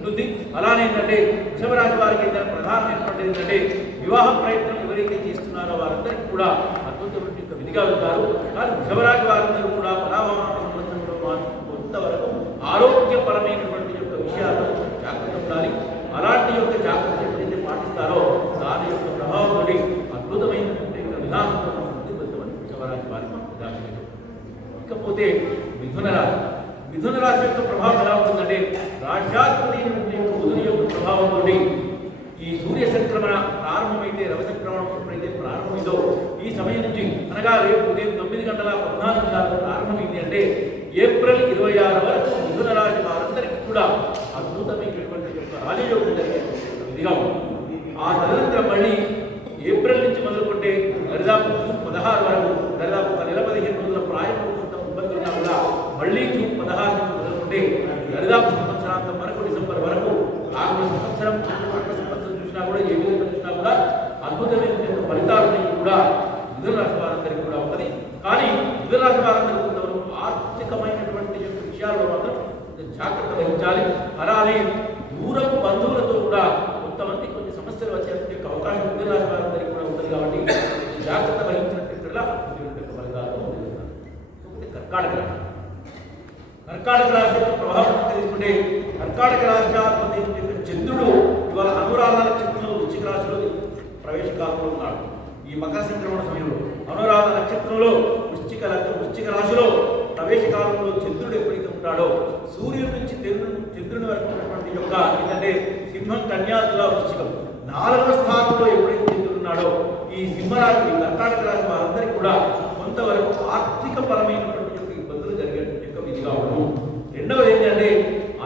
ఉంటుంది. అలానే ఏంటంటే వృషభరాశి వారికి ఏంటంటే ప్రధానమైనటువంటి ఏంటంటే వివాహ ప్రయత్నం ఎవరైతే చేస్తున్నారో వారందరికీ కూడా అద్భుతమైన యొక్క విధిగా ఉంటారు. కానీ వృషభరాశి వారందరూ కూడా పరాభవన సంవత్సరంలో కొంతవరకు ఆరోగ్యపరమైనటువంటి యొక్క విషయాల్లో జాగ్రత్త ఉండాలి. అలాంటి యొక్క జాగ్రత్త ఎప్పుడైతే పాటిస్తారో దాని యొక్క ప్రభావంతో అద్భుతమైనటువంటి విధానంతో వృషభరాశి వారికి ఇకపోతే మిథున రాశి. మిథున రాశి యొక్క ప్రభావం ఎలా ఉంటుందంటే రాష్ట్రాధిపతి బుధుని యొక్క ప్రభావంతో ఈ సూర్య సంక్రమణ ప్రారంభమైతే రవి సంక్రమణం ఎప్పుడైతే ప్రారంభమైందో ఈ సమయం నుంచి అనగా రేపు ఉదయం 9:14 ప్రారంభమైంది అంటే ఏప్రిల్ 26 వరకు మిథున రాశి వారందరికీ కూడా అద్భుతమైనటువంటి యొక్క రాజయోగం జరిగే విధిగా ఉంది. ఆ తదనంతరం మళ్ళీ ఏప్రిల్ నుంచి మొదలుకుంటే దరిదాపు జూన్ 16 వరకు దాదాపు 15 రోజుల ప్రాయంలో కొంత ఇబ్బందులు ఉన్నా కూడా మళ్ళీ జూన్ 16 నుంచి మొదలుకుంటే దరిదాపు సంవత్సరాంతం వరకు డిసెంబర్ వరకు ఆరు సంవత్సరం చూసినా కూడా ఏ విధంగా చూసినా కూడా అద్భుతమైన ఫలితాలు కూడా మిథున రాశి వారందరికీ కూడా ఉన్నది. కానీ మిథున రాశి వారందరికీ కొంతవరకు ఆర్థికమైనటువంటి విషయాల్లో మాత్రం జాగ్రత్త వహించాలి. అలానే దూరపు బంధువులతో కూడా కొంతమంది కొన్ని సమస్యలు వచ్చేటువంటి అవకాశం మిథున రాశి వారందరికీ కూడా ఉంటుంది. కాబట్టి జాగ్రత్త వహించినటువంటి ఫలితాలు కర్కాటక రాశి. కర్కాటక రాశి యొక్క ప్రభావం తెలుసుకుంటే కర్కాటక రాష్ట్రాధిపతి చంద్రుడు ఇవాళ అనురాధ నక్షత్రంలో వృశ్చిక రాశిలో ప్రవేశకాలంలో ఉన్నాడు. ఈ మకర సంక్రమణ సమయంలో అనురాధ నక్షత్రంలో వృశ్చిక రాశిలో ప్రవేశకాలంలో చంద్రుడు ఎప్పుడైతే ఉంటాడో సూర్యుడి నుంచి చంద్రుని వరకు ఉన్నటువంటి యొక్క ఏంటంటే సింహం, కన్యా, తుల, వృశ్చికం 4వ స్థానంలో ఎప్పుడైతే చంద్రుడు ఉన్నాడో ఈ సింహరాశి కర్కాటక రాశి వారందరికీ కూడా కొంతవరకు ఆర్థిక పరమైనటువంటి యొక్క ఇబ్బందులు జరిగేటువంటి యొక్క విధిగా ఉండవు. రెండవది ఏంటంటే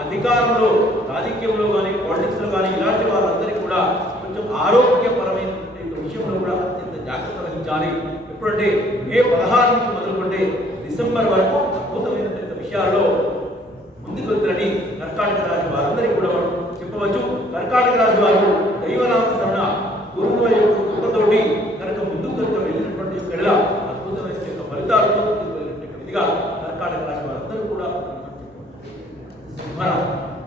అధికారంలో రాజకీయంలో కానీ పాలిటిక్స్లో కానీ ఇలాంటి వారందరికీ కూడా కొంచెం ఆరోగ్యపరమైనటువంటి విషయంలో కూడా అత్యంత జాగ్రత్త వహించాలి. ఎప్పుడంటే మే 16 నుంచి మొదలుకుంటే డిసెంబర్ వరకు అద్భుతమైనటువంటి విషయాల్లో ముందుకు వెళ్తారని కర్కాటక రాశి వారందరికీ కూడా చెప్పవచ్చు. కర్కాటక రాశి వారు దైవనామస్మరణ గురువుల యొక్క కృపతోటి కనుక ముందుకు కనుక వెళ్ళినటువంటి యొక్క అద్భుతమైన యొక్క ఫలితాలతో విధిగా కర్కాటక రాశి వారందరూ కూడా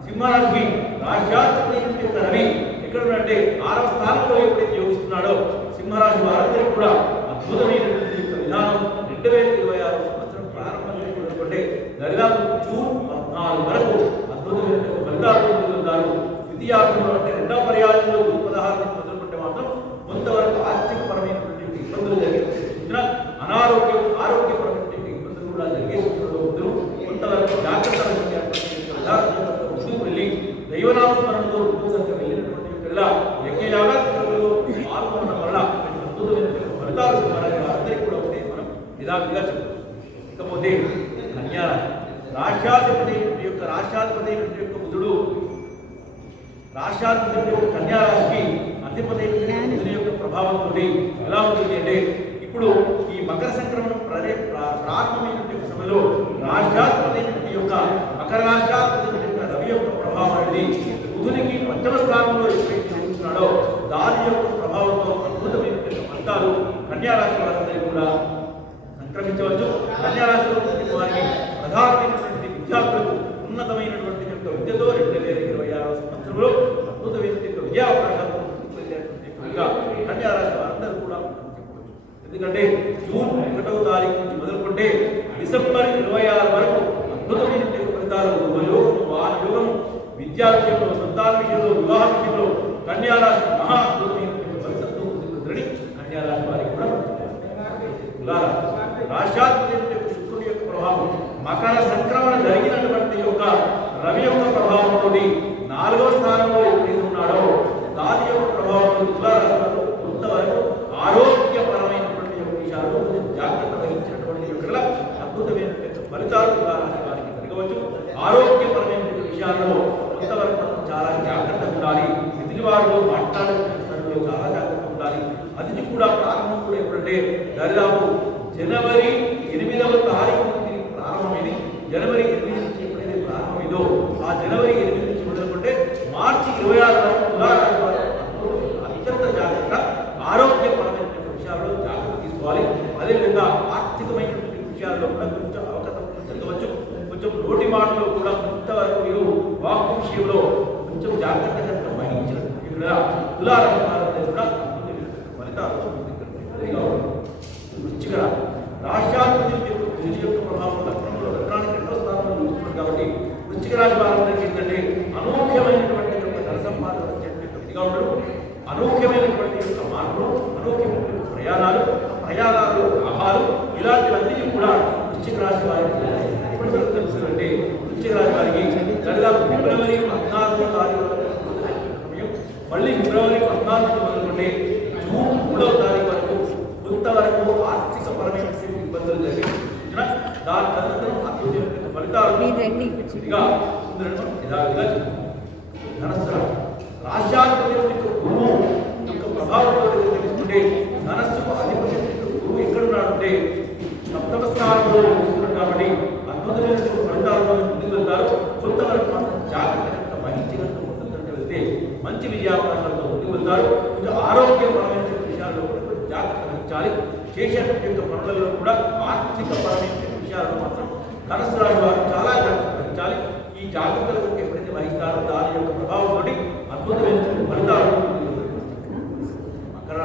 సింహరాశికి రాష్ట్రాధిపతి యొక్క రవి ఎక్కడ అంటే 6వ స్థానంలో ఎప్పుడైతే యోగిస్తున్నాడో సింహరాశి వారందరికీ కూడా అద్భుతమైనటువంటి యొక్క విధానం 2026 సంవత్సరం ప్రారంభం చేసుకుంటే దరిదాపు జూన్ 14 వరకు అద్భుతమైన ఫలితాలు పొందుతారు. ద్వితీయార్థంలో అంటే రెండవ పర్యాయంలో జూన్ 16 నుంచి మొదలుకుంటే మాత్రం కొంతవరకు ఆర్థికపరమైనటువంటి ఇబ్బందులు జరిగే సూచన, ఆరోగ్యపరమైనటువంటి ఇబ్బందులు కూడా జరిగే సూచనలు కొంతవరకు జాగ్రత్త ముందుకు వెళ్ళి దైవనామస్మరణతో ముందుకు వెళ్ళినటువంటి యజ్ఞయాగాలలో పాల్గొనడం వల్ల అద్భుతమైనటువంటి ఫలితాలు అందరికీ కూడా ఉంటే మనం యథావిధిగా చెప్తాం. ఇకపోతే కన్యారాశి. రాష్ట్రాధిపతి యొక్క బుధుడు రాష్ట్రాధిపతి యొక్క కన్యారాశికి అధిపతి బుధుని యొక్క ప్రభావంతో ఎలా ఉంటుంది అంటే ఇప్పుడు ఈ మకర సంక్రమణం ప్రారంభమైనటువంటి సమయంలో రాష్ట్రాధిపతి యొక్క మకర రాష్ట్రాధిపతి యొక్క రవి యొక్క ప్రభావం అనేది బుధునికి 5వ స్థానంలో ఎప్పుడైతే జరుగుతున్నాడో దాని యొక్క ప్రభావంతో అద్భుతమైనటువంటి ఫలితాలు కన్యారాశి వారందరికీ కూడా సంక్రమించవచ్చు. కన్యారాశిలో వారికి ప్రధానమైనటువంటి విద్యార్థులకు ఉన్నతమైనటువంటి యొక్క విద్యతో 2026 సంవత్సరంలో అద్భుతమైనటువంటి విద్యా అవకాశాలు కన్యారాశి వారందరూ కూడా చెప్పవచ్చు. ఎందుకంటే జూన్ 1వ తారీఖు నుంచి మొదలుకుంటే డిసెంబర్ 26 వరకు అద్భుతమైనటువంటి ఫలితాలు యోగము, వాహన యోగము, విద్యా విషయంలో, సంతాన విషయంలో, వివాహ విషయంలో కన్యారాశి మహా అద్భుతమైనటువంటి ఫలితంతో ముందుకు కన్యారాశి వారికి కూడా రాష్ట్రాధిపతి యొక్క శుక్రుడి యొక్క ప్రభావం మకర సంక్రమణ జరిగినటువంటి యొక్క రవి యొక్క ప్రభావంతో 4వ స్థానంలో ఎప్పుడైతే ఉన్నాడో దాని యొక్క ప్రభావంతో తులారాశిలో కొంతవరకు ఆరోగ్యపరమైనటువంటి యొక్క విషయాలు జాగ్రత్త వహించినటువంటి యొక్క అద్భుతమైనటువంటి ఫలితాలు తులారాశి వారికి జరగవచ్చు. ఆరోగ్యపరమైనటువంటి విషయాల్లో కొంతవరకు మనం చాలా జాగ్రత్తగా ఉండాలి. ఎదుటివారిలో మాట్లాడే చాలా జాగ్రత్తగా ఉండాలి. అది కూడా ప్రారంభం కూడా ఎప్పుడంటే దాదాపు జనవరి 8వ తారీఖు నుంచి ప్రారంభమైంది. జనవరి 8 నుంచి ఎప్పుడైతే ప్రారంభమైందో ఆ జనవరి 8 నుంచి మొదలుకుంటే మార్చి 26 వరకు అత్యంత జాగ్రత్త ఆరోగ్యపరమైనటువంటి విషయాల్లో జాగ్రత్త తీసుకోవాలి. అదేవిధంగా ఆర్థికమైనటువంటి విషయాల్లో కూడా కొంచెం అవకతవకలు జరగవచ్చు. కొంచెం నోటి మాటలో కూడా కొంతవరకు మీరు వాక్కు విషయంలో కొంచెం తులారాశి వారందరూ కూడా అద్భుతమైన ఫలితాలతో ముందుకు వృశ్చిక రాష్ట్రాధిపతి యొక్క ప్రభావం లగ్నంలో లగ్నానికి రెండో స్థానంలో చూస్తున్నాడు కాబట్టి వృశ్చిక రాశి వారందరికీ ఏంటంటే అనూఖ్యమైనటువంటి యొక్క ధన సంపాదన వచ్చేటువంటి ఇదిగా ఉండడం, అనూఖ్యమైనటువంటి యొక్క మార్పులు, అనూఖ్యమైనటువంటి ప్రయాణాలు లాభాలు ఇలాంటివన్నీ కూడా వృశ్చిక రాశి వారికి ఇప్పుడు తెలుస్తుందంటే వృశ్చిక రాశి వారికి దాదాపు ఫిబ్రవరి 14వ తారీఖు సమయం, మళ్ళీ ఫిబ్రవరి 14 మొదలుకుంటే జూన్ 3వ తారీఖు వరకు కొంతవరకు ఆర్థిక పరమైన ఇబ్బందులు జరిగాయి. దాని తదనంతరం అద్భుతమైన ఫలితాలు ధనస్సు రాష్ట్రాధిపతి గురువు యొక్క ప్రభావంతో తెలుసుకుంటే ధనస్సుకు అధిపతి గురువు ఎక్కడున్నాడంటే సప్తమ స్థానంలో చూస్తున్నాడు కాబట్టి అద్భుతమైన ఫలితాలను ముందుకు వెళ్తారు. కొంతవరకు మాత్రం జాగ్రత్త మంచి వెళ్తే మంచి విజయావకాశాలతో ముందుకు వెళ్తారు. కొంచెం ఆరోగ్యపరమైన విషయాల్లో కూడా జాగ్రత్త వహించాలి. చేసేటువంటి యొక్క పనులలో కూడా ఆర్థిక పరమైన విషయాలను మాత్రం ధనుసు రాశి వారు చాలా జాగ్రత్త వహించాలి. ఈ జాగ్రత్తలు ఎప్పుడైతే వహిస్తారో దాని యొక్క ప్రభావంతో అద్భుతమైన ఫలితాలు అక్కడ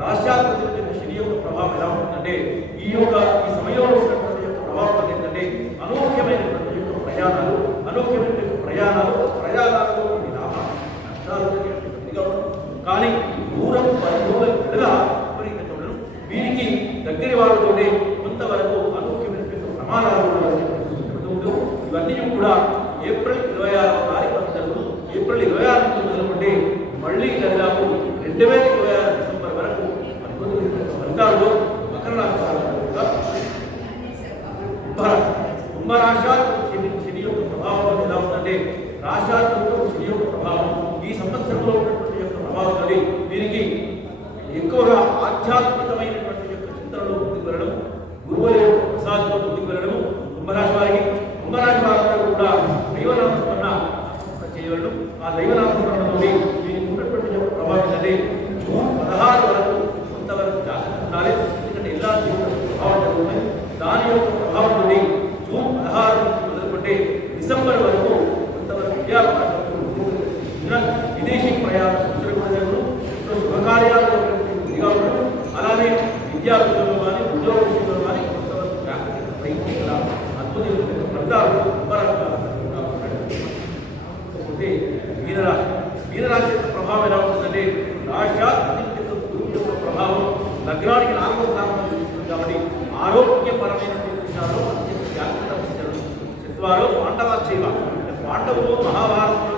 రాష్ట్రాధిపతి శని యొక్క ప్రభావం ఎలా ఉంటుందంటే ఈ సమయంలో ఉన్నటువంటి యొక్క ప్రభావం ఏంటంటే అనూఖ్యమైనటువంటి యొక్క ప్రయాణాలు నష్టాలు కానీ దూరం విడుదల విపరీతంగా వీరికి దగ్గరి వాళ్ళతోనే కొంతవరకు అనూఖ్యమైనటువంటి ప్రమాణాలు ఇవన్నీ కూడా ఏప్రిల్ 26వ తారీఖు వరకు ఏప్రిల్ 26 మొదలుకుంటే మళ్ళీ దాదాపు 2026 డిసెంబర్ వరకు అద్భుతమైన ఫలితాల్లో మకర రాశి కుంభరాశి శని యొక్క ప్రభావం ఎలా ఉందంటే రాష్ట్రాలతో శని యొక్క ప్రభావం ఈ సంవత్సరంలో ఉన్నటువంటి యొక్క ప్రభావంతో వీరికి ఎక్కువగా ఆధ్యాత్మికమైనటువంటి యొక్క చింతనలో ముందుకు వెళ్ళడం, గురువుల యొక్క ప్రసాదంలో ముందుకు వెళ్ళడం, కుంభరాశి వారందరూ కూడా దైవనామస్మరణ చేయడం. ఆ దైవనామస్మరణతో వీరికి ఉన్నటువంటి యొక్క ప్రభావం అంటే జూన్ 16 వరకు కొంతవరకు జాగ్రత్త ఉండాలి. ఎందుకంటే ఇలాంటి ప్రభావం జరుగుతున్నాయి. దాని యొక్క ప్రభావంతో జూన్ 16 నుంచి మొదలుకుంటే డిసెంబర్ వరకు కొంతవరకు విద్యావకాశాలు విదేశీ ప్రయాణం శుభకార్యాలు అలానే విద్యా విషయంలో కానీ ఉద్యోగ విషయంలో కానీ కొంతవరకు జాగ్రత్త ప్రయత్నించడం అద్భుతమైన ఫలితాలు కాకపోతే మీనరాశి యొక్క ప్రభావం ఎలా ఉంటుందంటే రాష్ట్రాధిపతి గురువు యొక్క ప్రభావం లగ్నానికి 4వ స్థానంలో చూస్తుంది కాబట్టి ఆరోగ్యపరమైన విషయాల్లో అత్యంత జాగ్రత్త వహించడం. శత్వాలు పాండవులు మహాభారతంలో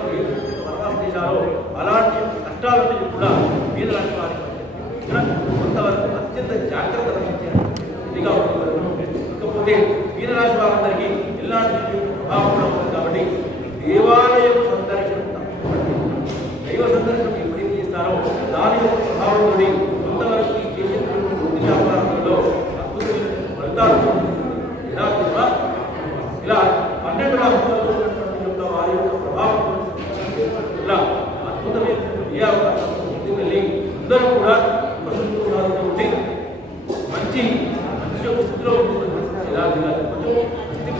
వనవాసం చేశారో అలాంటి కష్టాలన్నీ కూడా మీనరాశి వారికి కొంతవరకు అత్యంత జాగ్రత్త వహించారు. ఇదిగా ఇకపోతే మీనరాశి వారందరికీ ఇలాంటి ప్రభావం కూడా ఉంది కాబట్టి దేవాలయం సందర్శనం దైవ సందర్శనం ఎప్పుడైతే చేస్తారో దాని యొక్క ప్రభావంతో కొంతవరకు ఈ చేసేటువంటి వ్యాపారంలో అద్భుతమైన ఫలితాలు ఇలా 12 రాష్ట్రాల్లో ఉన్నటువంటి వారి యొక్క ప్రభావం ఇలా అద్భుతమైన విజయావకాశం ముందుకు వెళ్ళి అందరూ కూడా ఉండి మంచి యొక్క స్థితిలో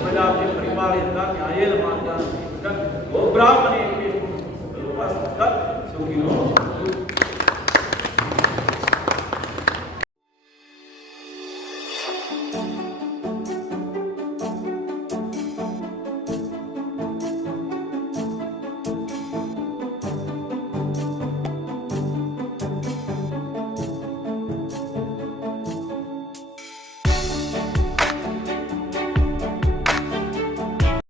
ప్రజాపతి పరిపాలన న్యాయేన మార్గాన్ని గోబ్రాహ్మణి